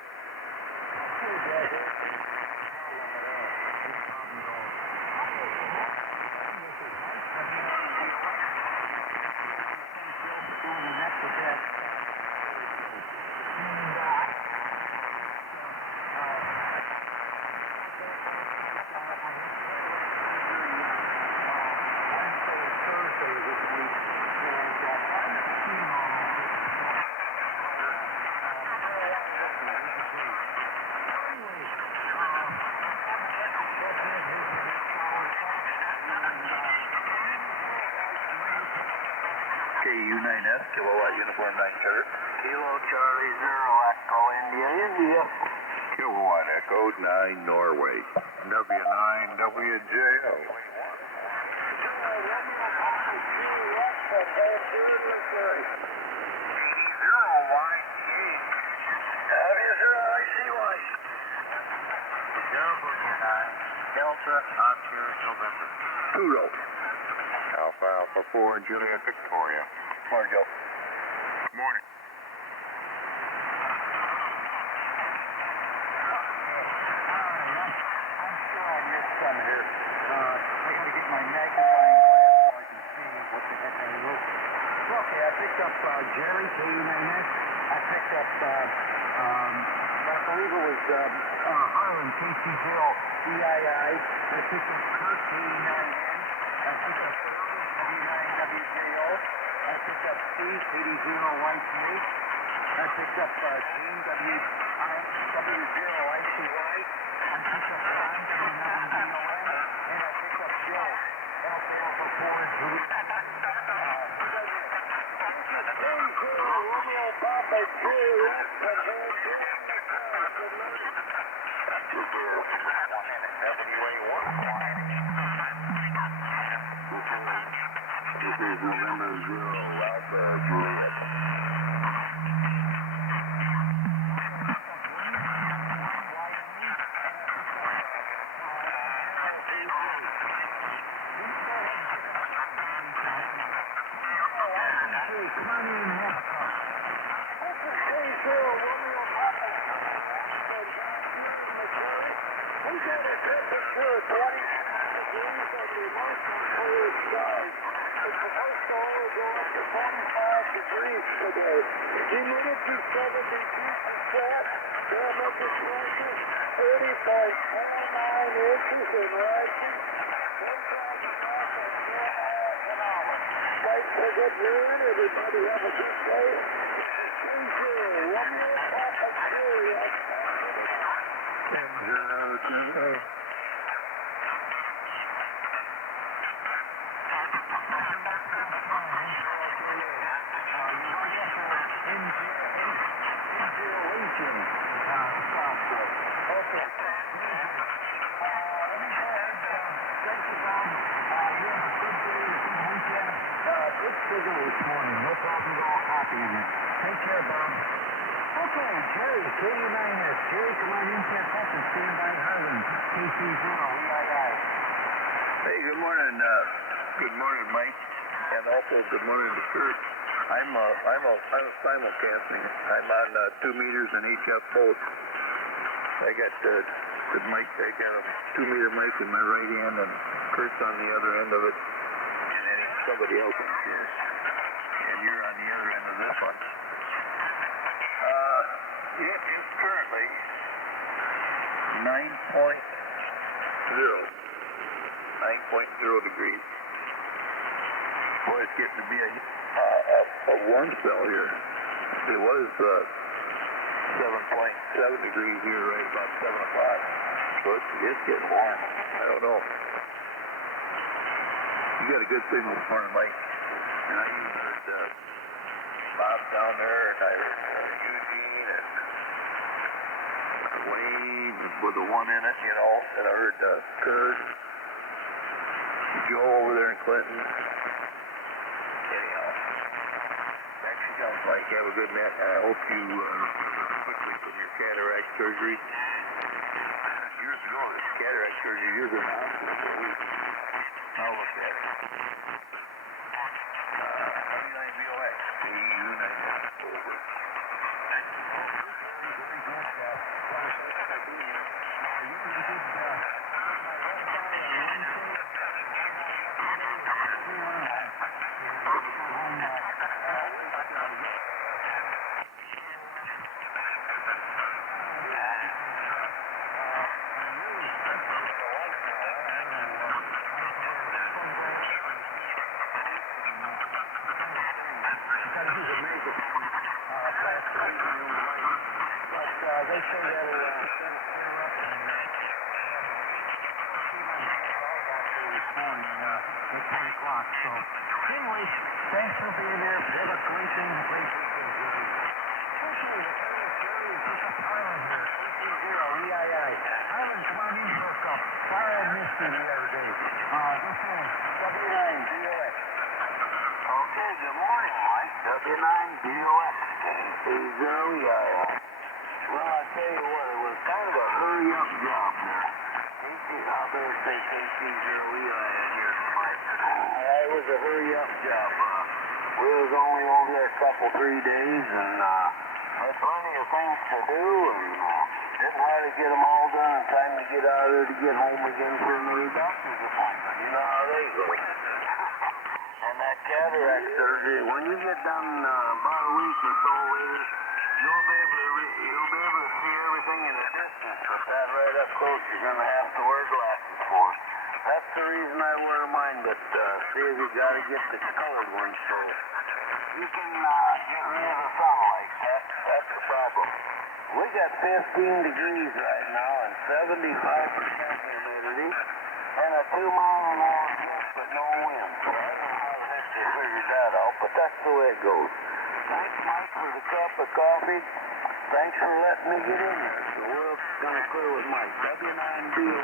KU9S, Kilowatt Uniform 9 Charter. Kilo Charlie 0, Echo India. Kilowatt Echo 9 Norway. W9WJO. Delta, Oscar, November. Kuro. Alpha Alpha 4, Juliet Victoria. Morning, Joe. Morning. Some here. I got to get my magnifying glass so I can see what the heck I wrote. Okay, I picked up Harlan, KC0, EII. I picked up Kurt, K89N. I picked up Phil, W9WJO. I picked up Steve, 80 White Snake. I picked up Gene, W0ICY. I picked up Ron, W9DON. And I picked up Joe, Alpha 4. This is November 0, Alpha Juliet. Everybody have a good day. This morning. No problem at all. Happy in it. Take care, Bob. Okay, Jerry, K9S. Jerry, come on in, check up and stand by Harlan. KC0, EII. Hey, good morning. Good morning, Mike, and also good morning to Kurt. I'm simulcasting. I'm on 2 meters and HF both. I got the mic. I got a 2-meter mic in my right hand, and Kurt's on the other end of it. Somebody else on here, and you're on the other end of this one. It is currently 9.0 degrees. Boy, it's getting to be a warm spell here. It was 7.7 degrees here right about 7 o'clock, so it's getting warm. I don't know. You got a good signal this morning, Mike. And I even heard Bob down there, and I heard Eugene and Wayne with the one in it, you know, and I heard Kurt, Joe over there in Clinton. Anyhow, actually sounds like you have a good night, and I hope you recover quickly from your cataract surgery. Years ago, this cataract surgery, you were in the hospital for a week. I'll look at it. 29 BOX. Over. So, anyway, thanks for being there. Have a great day and a great weekend, Jerry. Okay, the famous Jerry is just up Harlan here. KC0, EII. Harlan, come on in for a cup. Sorry I missed you the other day. This one, W9DOX. Okay, good morning, Mike. W9DOX. KC0, EII. Well, I tell you what, it was kind of a hurry-up job there. I'll better say KC0EI here, Mike. It was a hurry-up job. We was only over there a couple, 3 days, and had plenty of things to do, and didn't hardly get them all done in time to get out of there to get home again for another doctor's appointment. You know how they go. And that cataract surgery, when you get done about a week or so later, you'll be able to you'll be able to see everything in the distance, but that right up close you're going to have to wear glasses for. That's the reason I wear mine, but see if you got to get the colored ones so you can get rid of the sunlight. That's the problem. We got 15 degrees right now and 75% humidity and a 2-mile-an-hour gust but no wind. So I don't know how the heck they figured that out, but that's the way it goes. Thanks, Mike, for the cup of coffee. Thanks for letting me get in there. So we're going to clear with Mike. W9BOX,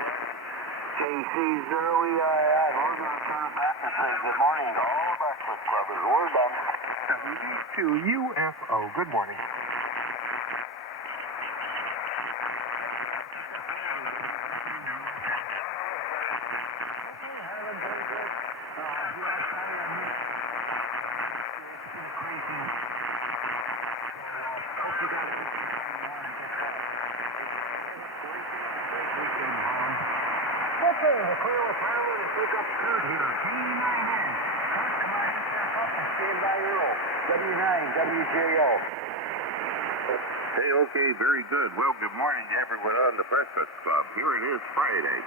KC0EII. We're going to turn it back and say good morning to all the Breakfast Clubbers. We're done. WE2UFO. Good morning. W9WJO. Hey, okay, very good. Well, good morning to everyone on the Breakfast Club. Here it is Friday.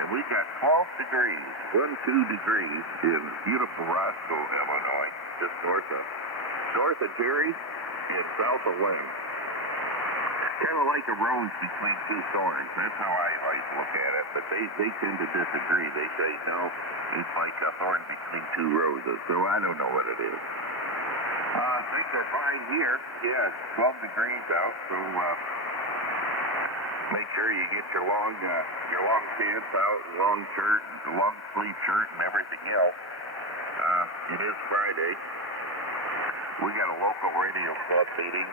And we got 12 degrees, 12 degrees in beautiful Roscoe, Illinois, just north of Derry and south of Lynn. Kind of like a rose between two thorns. That's how I like to look at it. But they tend to disagree. They say, no, it's like a thorn between two roses. So I don't know what it is. Things are fine here. Yeah, it's 12 degrees out. So make sure you get your long pants out, long shirt, long sleeve shirt, and everything else. It is Friday. We got a local radio club meeting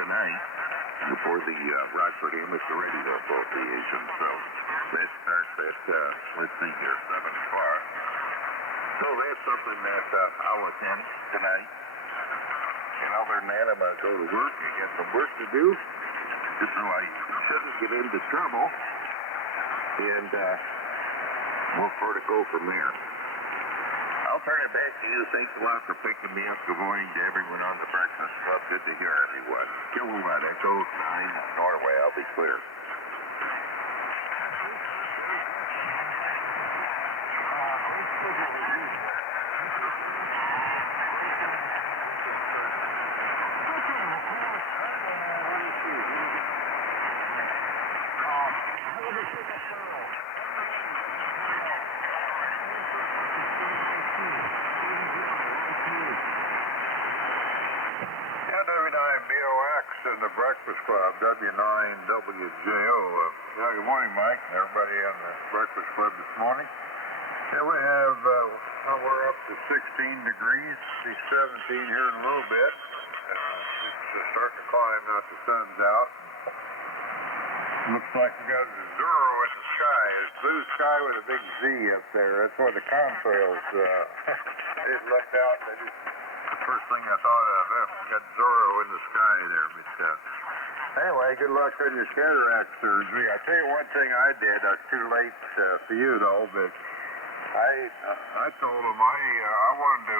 tonight before the Rockford Amateur Radio Association. So that starts at, let's see here, 7 o'clock. So that's something that I'll attend tonight. And other than that, I'm going to go to work and get some work to do. Just so I shouldn't get into trouble. And we'll sort of go from there. I'll turn it back to you. Thanks a lot for picking me up. Good morning to everyone on the Breakfast Club. Good to hear everyone. Kilowatt Echo 9 Norway. I'll be clear. In the Breakfast Club, W9WJO. Good morning, Mike, and everybody on the Breakfast Club this morning. Yeah, we have, we're up to 16 degrees, see 17 here in a little bit. It's starting to climb now that the sun's out. Looks like we got a zero in the sky. It's blue sky with a big Z up there. That's where the contrails, they looked out, they just... First thing I thought of, got Zorro in the sky there. But anyway, good luck on your cataract surgery. I tell you one thing I did. It's too late for you though, but I told them I wanted to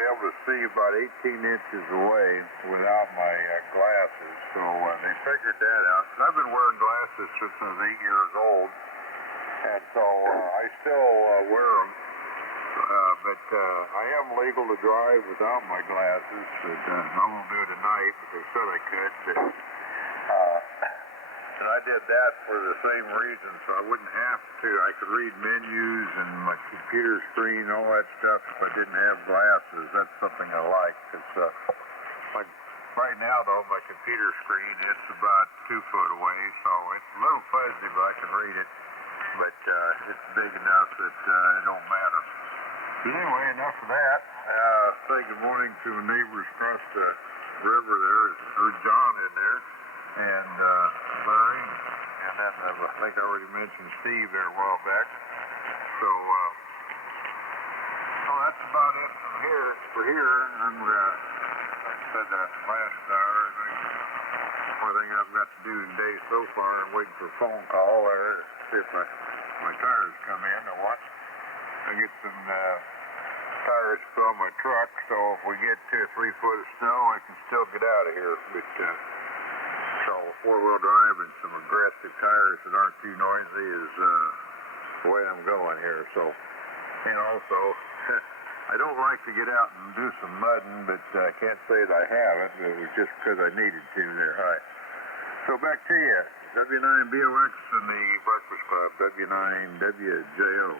be able to see about 18 inches away without my glasses. So they figured that out. Cause I've been wearing glasses since I was 8 years old, and so I still wear them. But I am legal to drive without my glasses, but I won't do it tonight, but they said I could. But, and I did that for the same reason, so I wouldn't have to. I could read menus and my computer screen, all that stuff, if I didn't have glasses. That's something I like, because like right now, though, my computer screen, it's about 2 foot away, so it's a little fuzzy, but I can read it. But it's big enough that it don't matter. But anyway, enough of that. Say good morning to the neighbors across the river there. There's John in there, and Larry, and then I think I already mentioned Steve there a while back. So, that's about it from here. For here, and like I said last hour, I think the only thing I've got to do today so far is waiting for a phone call there to see if my tires come in or what. I get some tires fill my truck, so if we get 2 or 3 foot of snow, I can still get out of here. But so 4-wheel drive and some aggressive tires that aren't too noisy is the way I'm going here. So, and also, I don't like to get out and do some mudding, but I can't say that I haven't. It was just because I needed to there. Hi. So back to you. W9BOX and the Breakfast Club. W9WJO.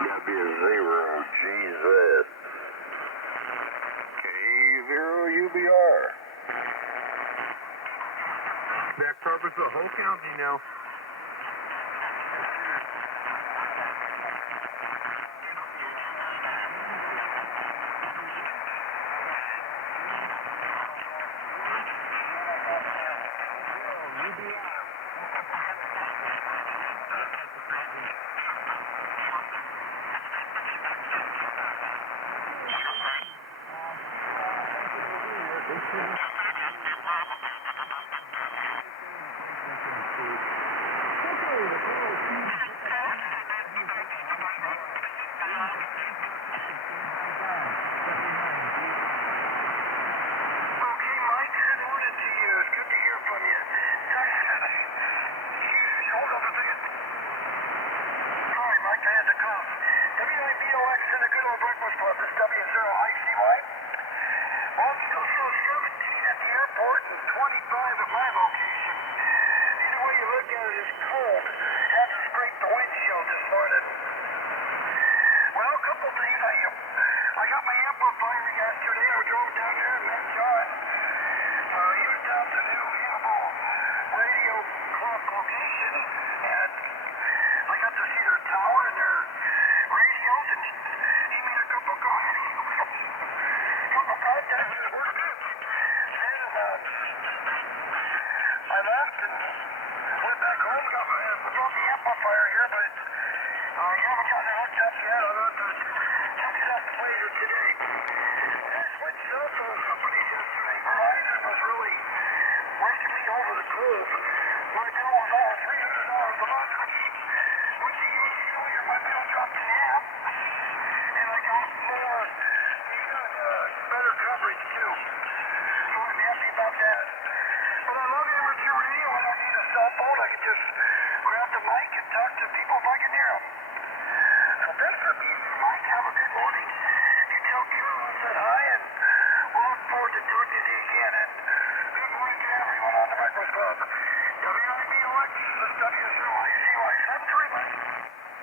W0GZ. K0UBR. That covers the whole county now.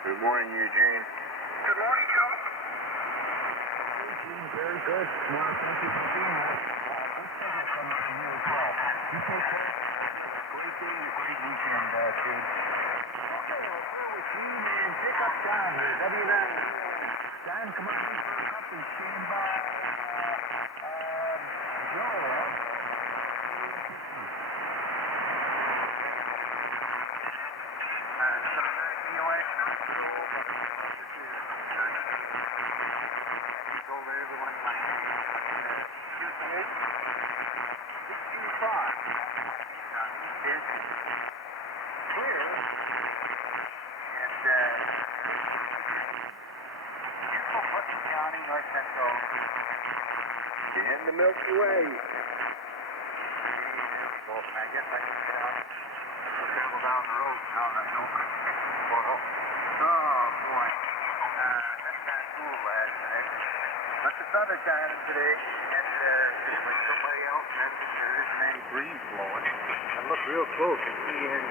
Good morning, Eugene. Good morning, Joe. Very good. Well, thank you for being here. Good signal coming from you as well. You take care. Great day and a great weekend, dude. Okay, well, with you, man. Pick up John here. W9. John, come on in for a cup and stand by. Joe, In the Milky Way. I guess I can travel down the road now. I know. Oh, boy. That's kind of cool last night. But the sun is shining today, and just like somebody else mentioned, there isn't any breeze blowing. I look real close and see any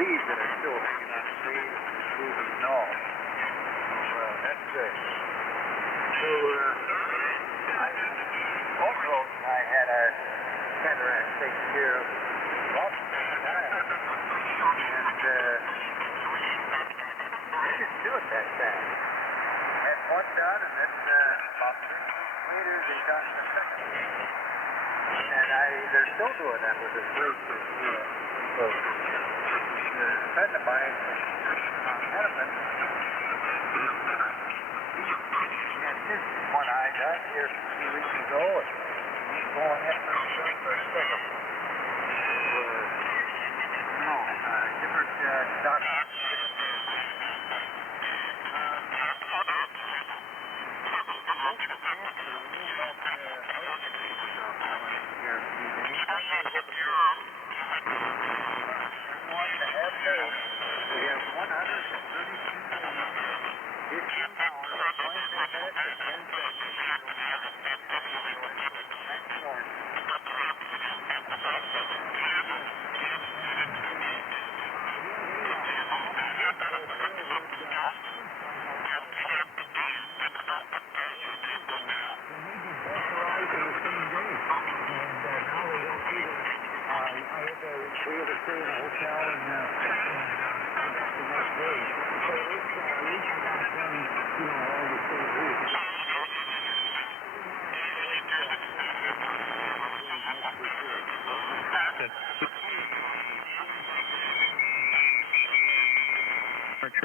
leaves that are still hanging on the trees, moving and all. So that's good. So I had our cataract taken care of about the same time, and they didn't do it that fast. Had one done, and then about 3 weeks later, they done the second one. And they're still doing that with this braces. So, a friend of mine from Hennepin, he had his one eye done here a few weeks ago, and he's going in for a second one. Different doctors.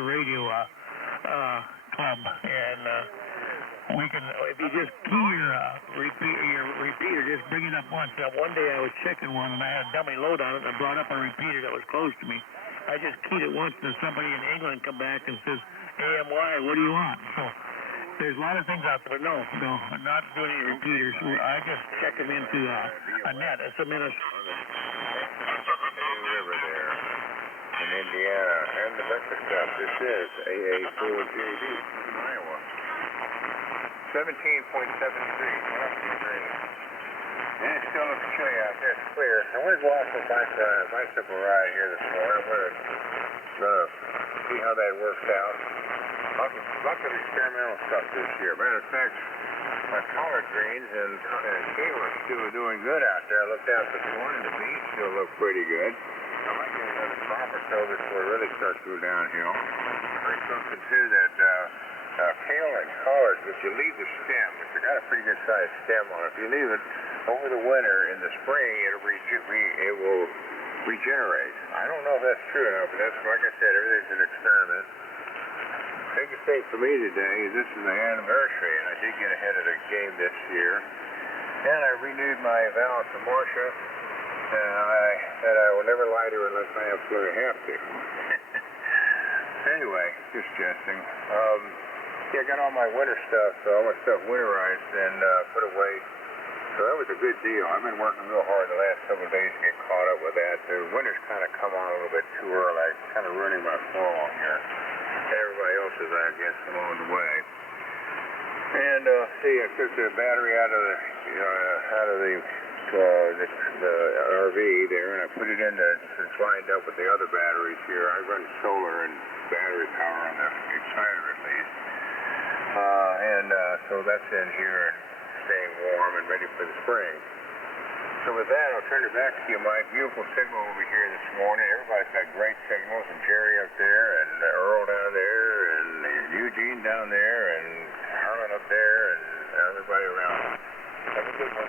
Radio club, and we can, if you just key your repeater, just bring it up once. Now, one day I was checking one, and I had a dummy load on it, and I brought up a repeater that was close to me. I just keyed it once, and somebody in England come back and says, AMY, what do you want? So there's a lot of things out there, but no, I'm not doing any repeaters. I just check them into a net. It's a minute. River there in Indiana, and the breakfast club. This is AA4JB in Iowa. 17.7 degrees. And it still looks chilly out there. It's clear. I wanted to go out for a bicycle ride here this morning. We're going to see how that works out. Lots of experimental stuff this year. Matter of fact, my collard greens and kale are still doing good out there. I looked out this morning. The beans still look pretty good. I might get another crop or so before it really starts to go downhill. There's something too that kale and collards, if you leave the stem, if you got a pretty good sized stem on it, if you leave it over the winter, in the spring it will regenerate. I don't know if that's true enough, but that's, like I said, everything's an experiment. Biggest thing for me today is this is the anniversary, and I did get ahead of the game this year. And I renewed my vow to Marcia that I will never lie to her unless I absolutely have to. Anyway, just jesting. Yeah, I got all my winter stuff, winterized and put away. So that was a good deal. I've been working real hard the last couple of days to get caught up with that. The winter's kind of come on a little bit too early. I'm kind of running my fall here. Everybody else is, I guess, along the way. And I took the battery out of the RV there, and I put it in it's lined up with the other batteries here. I run solar and battery power on the exciter at least. So that's in here and staying warm and ready for the spring. So with that, I'll turn it back to you, Mike. Beautiful signal over here this morning. Everybody's got great signals, and Jerry up there, and Earl down there, and Eugene down there, and Harlan up there, and everybody around. Have a good one.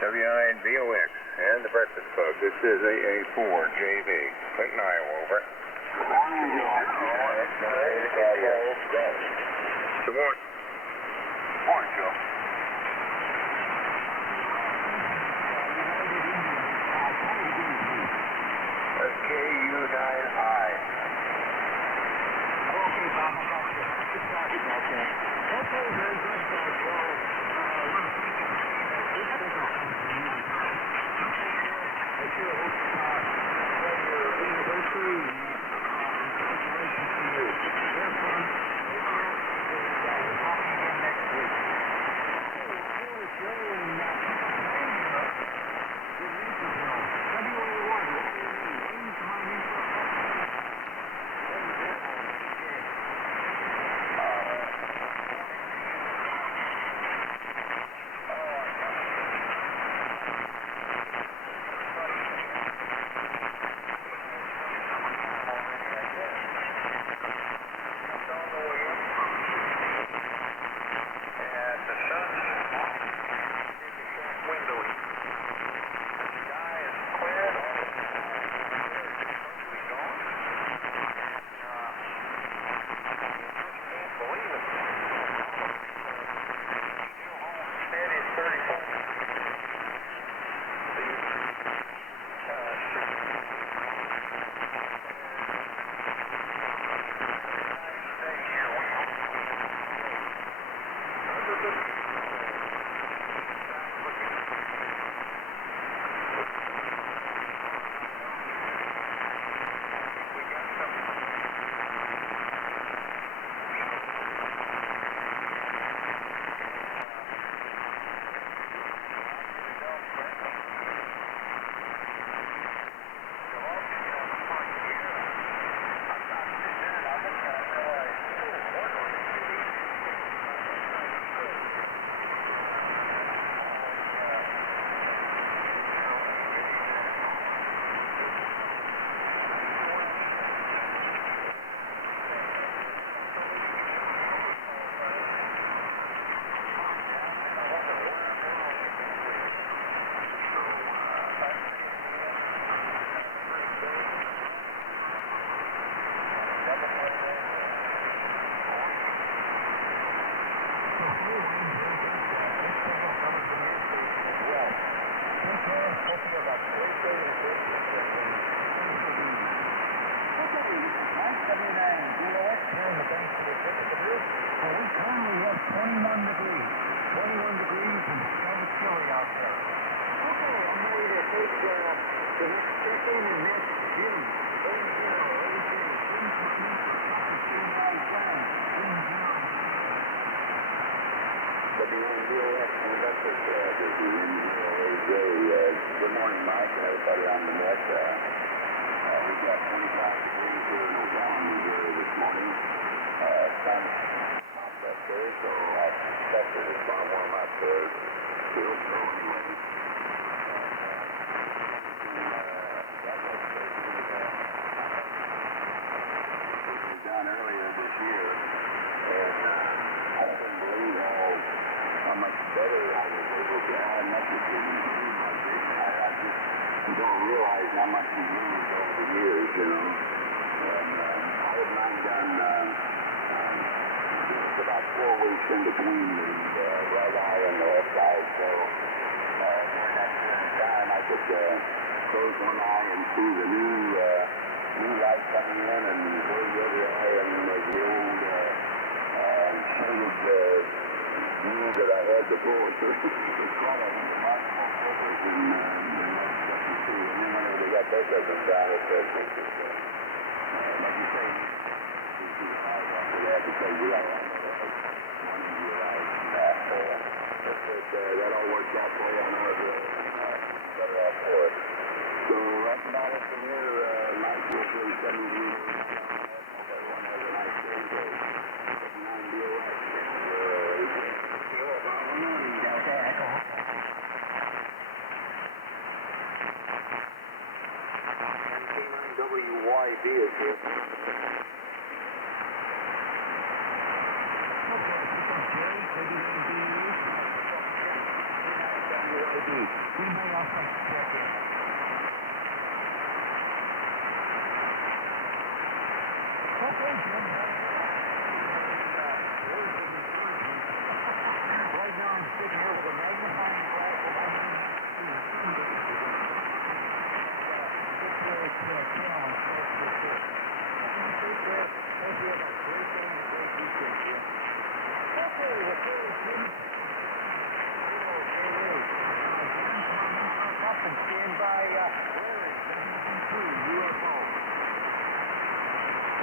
WINVOX and the Breakfast Club. This is AA4JB. Clinton, Iowa, over. Good morning, Joe. Good morning. Good morning, Joe. KU9I. Okay, Bob, I got you. Okay, very good, Joe. Good morning, Mike, and everybody on the net. We've got 25 degrees here in Icom, Missouri this morning. Sun popped up there, so I suspect that it's going to warm up there. Still, so anyway. We've done earlier this year, and I couldn't believe how much better I was able to how much it can improve my vision. I don't realize how much we moved over the years, you know. And I had mine done about 4 weeks in between the right eye and the left eye, so during that period of time I could close one eye and see the new light coming in and close the other eye and the old shaded view that I had before. So it's quite a remarkable difference in what you see. And then whenever they got both of them down, it's like you say, after that, because you got one in your eye back. That all worked out for you. I know it better off for it. So that's about it from here. Mike, feel free to send me the email. Everyone has a nice day. 79 DOX. WYD is here.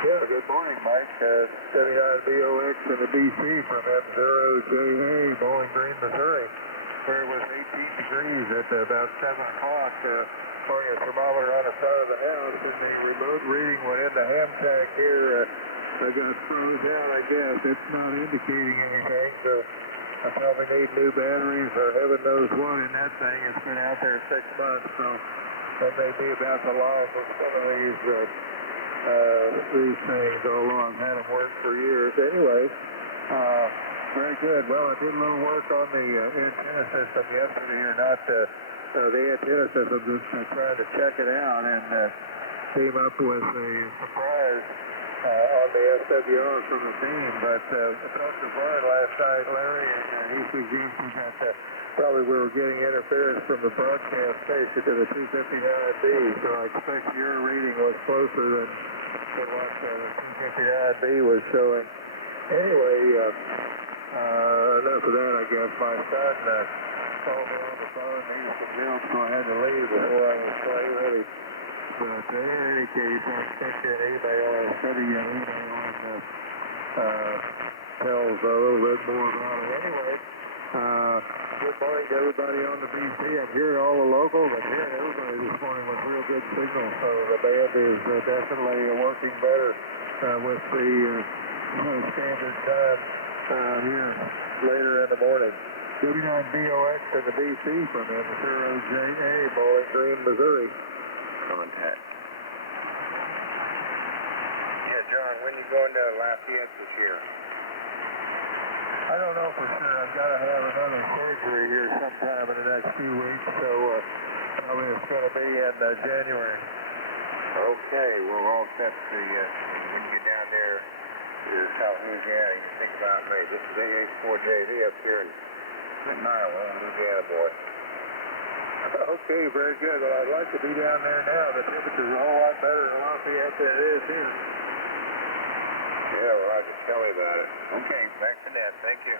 Yeah, good morning, Mike. 79 BOX and the BC from M0JA, Bowling Green, Missouri, where it was 18 degrees at about 7 o'clock. Pouring a thermometer on the front of the house, and the remote reading went in the ham tank here. I got froze out, I guess. It's not indicating anything, so I probably need new batteries or heaven knows what in that thing. It's been out there 6 months, so that may be about the loss of some of these things, although I've had them work for years. Anyway, very good. Well, I did a little work on the antenna system yesterday, or not the antenna system, just trying to check it out, and came up with a surprise on the SWR from the team. But I talked to Brian last night, Larry, and he suggested that probably we were getting interference from the broadcast station to the 259B, so I expect your reading was closer than what the 259B was showing. Anyway, enough of that, I guess. My son called me on the phone, needed some milk, so I had to leave before I was quite ready. But in any case, I sent you an email, I sent you an email, and tells a little bit more about it. Anyway, good morning to everybody on the BC. I'm hearing all the locals. I'm hearing everybody this morning with real good signal. So the band is definitely working better with the standard time here later in the morning. 79BOX and the BC from M0JA, Bowling Green, Missouri. Contact. Yeah, John, when you going to Lafayette this year? I don't know for sure. I've got to have another surgery here sometime in the next few weeks, so probably it's going to be in January. Okay, we're all set to when you get down there to South Louisiana, you think about me. This is AA4JV up here in Iowa, Louisiana, boy. Okay, very good. Well, I'd like to be down there now. The temperature's a whole lot better than Lafayette there is here. Yeah, well, I can tell you about it. Okay, back to net. Thank you.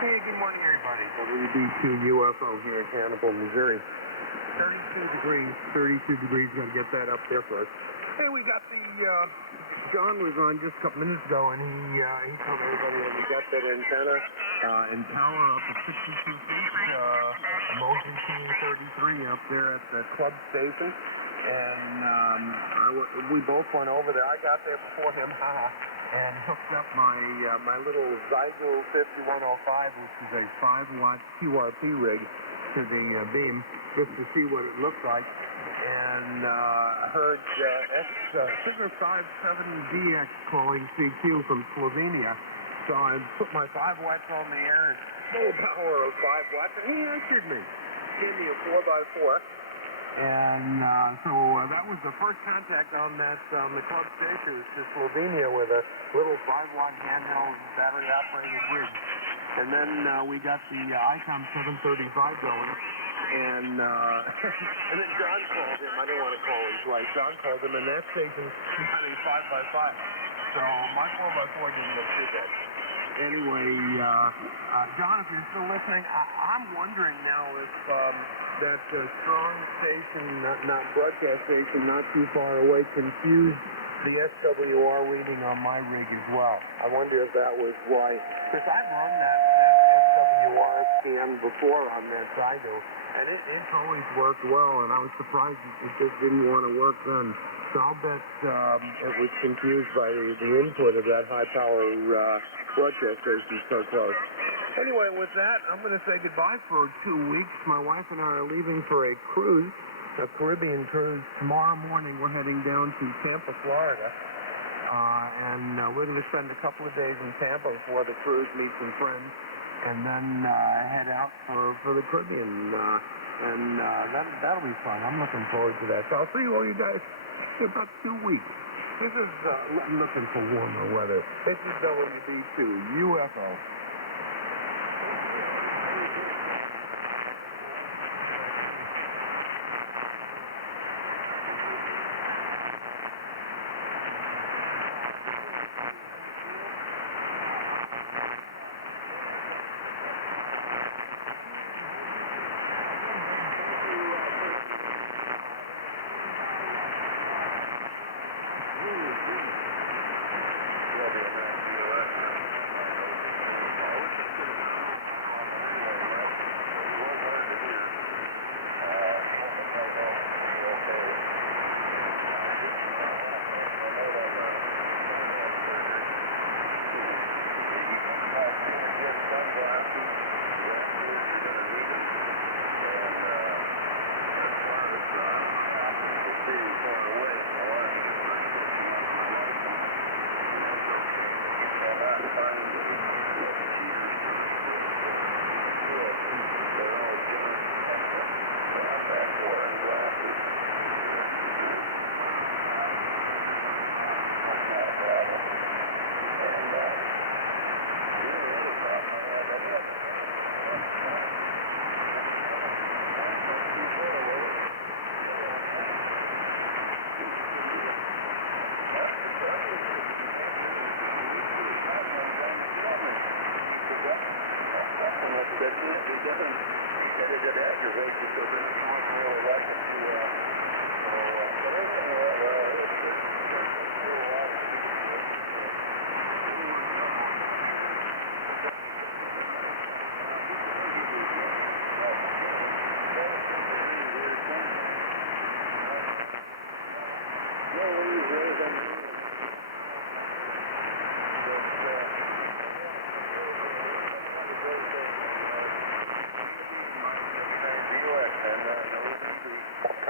Hey, good morning, everybody. WB2 UFO here in Hannibal, Missouri. 32 degrees. Going to get that up there for us. Hey, we got the, John was on just a couple minutes ago, and he told everybody that we got that antenna and power up at 62 feet, motion 33 up there at the club station. And we both went over there. I got there before him, and hooked up my little Zygo 5105, which is a 5-watt QRP rig, to the beam, just to see what it looked like. And I heard Sigma 57DX calling CQ from Slovenia. So I put my 5 watts on the air, and full power of 5 watts, and he answered me. Gave me a 4x4. And so that was the first contact on that the club station to Slovenia with a little 5-watt handheld battery-operated rig. And then we got the Icom 735 going. And then John called him. I didn't want to call him twice. John called him, and that station got a 5x5. So my 4x4 didn't look too bad. Anyway, John, if you're still listening, I'm wondering now if that strong station, not broadcast station, not too far away, confused the SWR reading on my rig as well. I wonder if that was why. Because I've run that SWR scan before on that Zygo, and it's always worked well, and I was surprised it just didn't want to work then. So I'll bet it was confused by the input of that high-power broadcast station so close. Anyway, with that, I'm going to say goodbye for 2 weeks. My wife and I are leaving for a cruise, a Caribbean cruise. Tomorrow morning, we're heading down to Tampa, Florida. And we're going to spend a couple of days in Tampa before the cruise, meet some friends, and then head out for the Caribbean. That'll be fun. I'm looking forward to that. So I'll see all you guys in about 2 weeks. This is looking for warmer weather. This is WB2 UFO.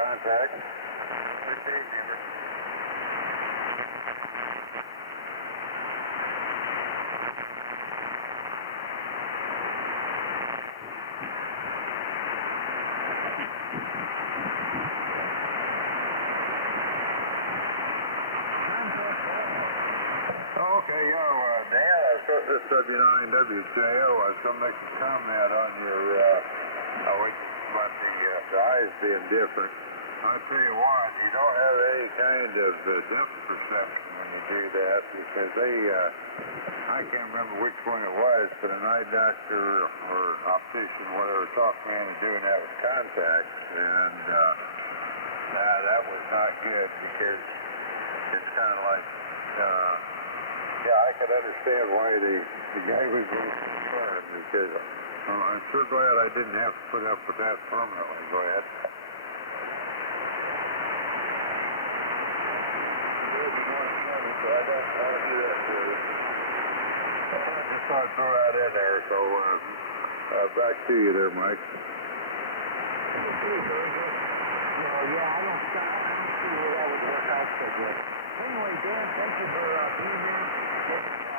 Contact. Okay, Dan, I saw this W9WJO. I was going to make a comment on your, about the eyes being different. I'll tell you what, you don't have any kind of depth perception when you do that because I can't remember which one it was, but an eye doctor or optician, whatever, talked me into doing that with contacts, and that was not good because it's kind of like, I could understand why the guy was getting concerned because I'm sure glad I didn't have to put up with that permanently. Go ahead. Just thought I'd throw that in there. So back to you there, Mike. I don't see where that would work out so good. Anyway, Dan, thank you for being here.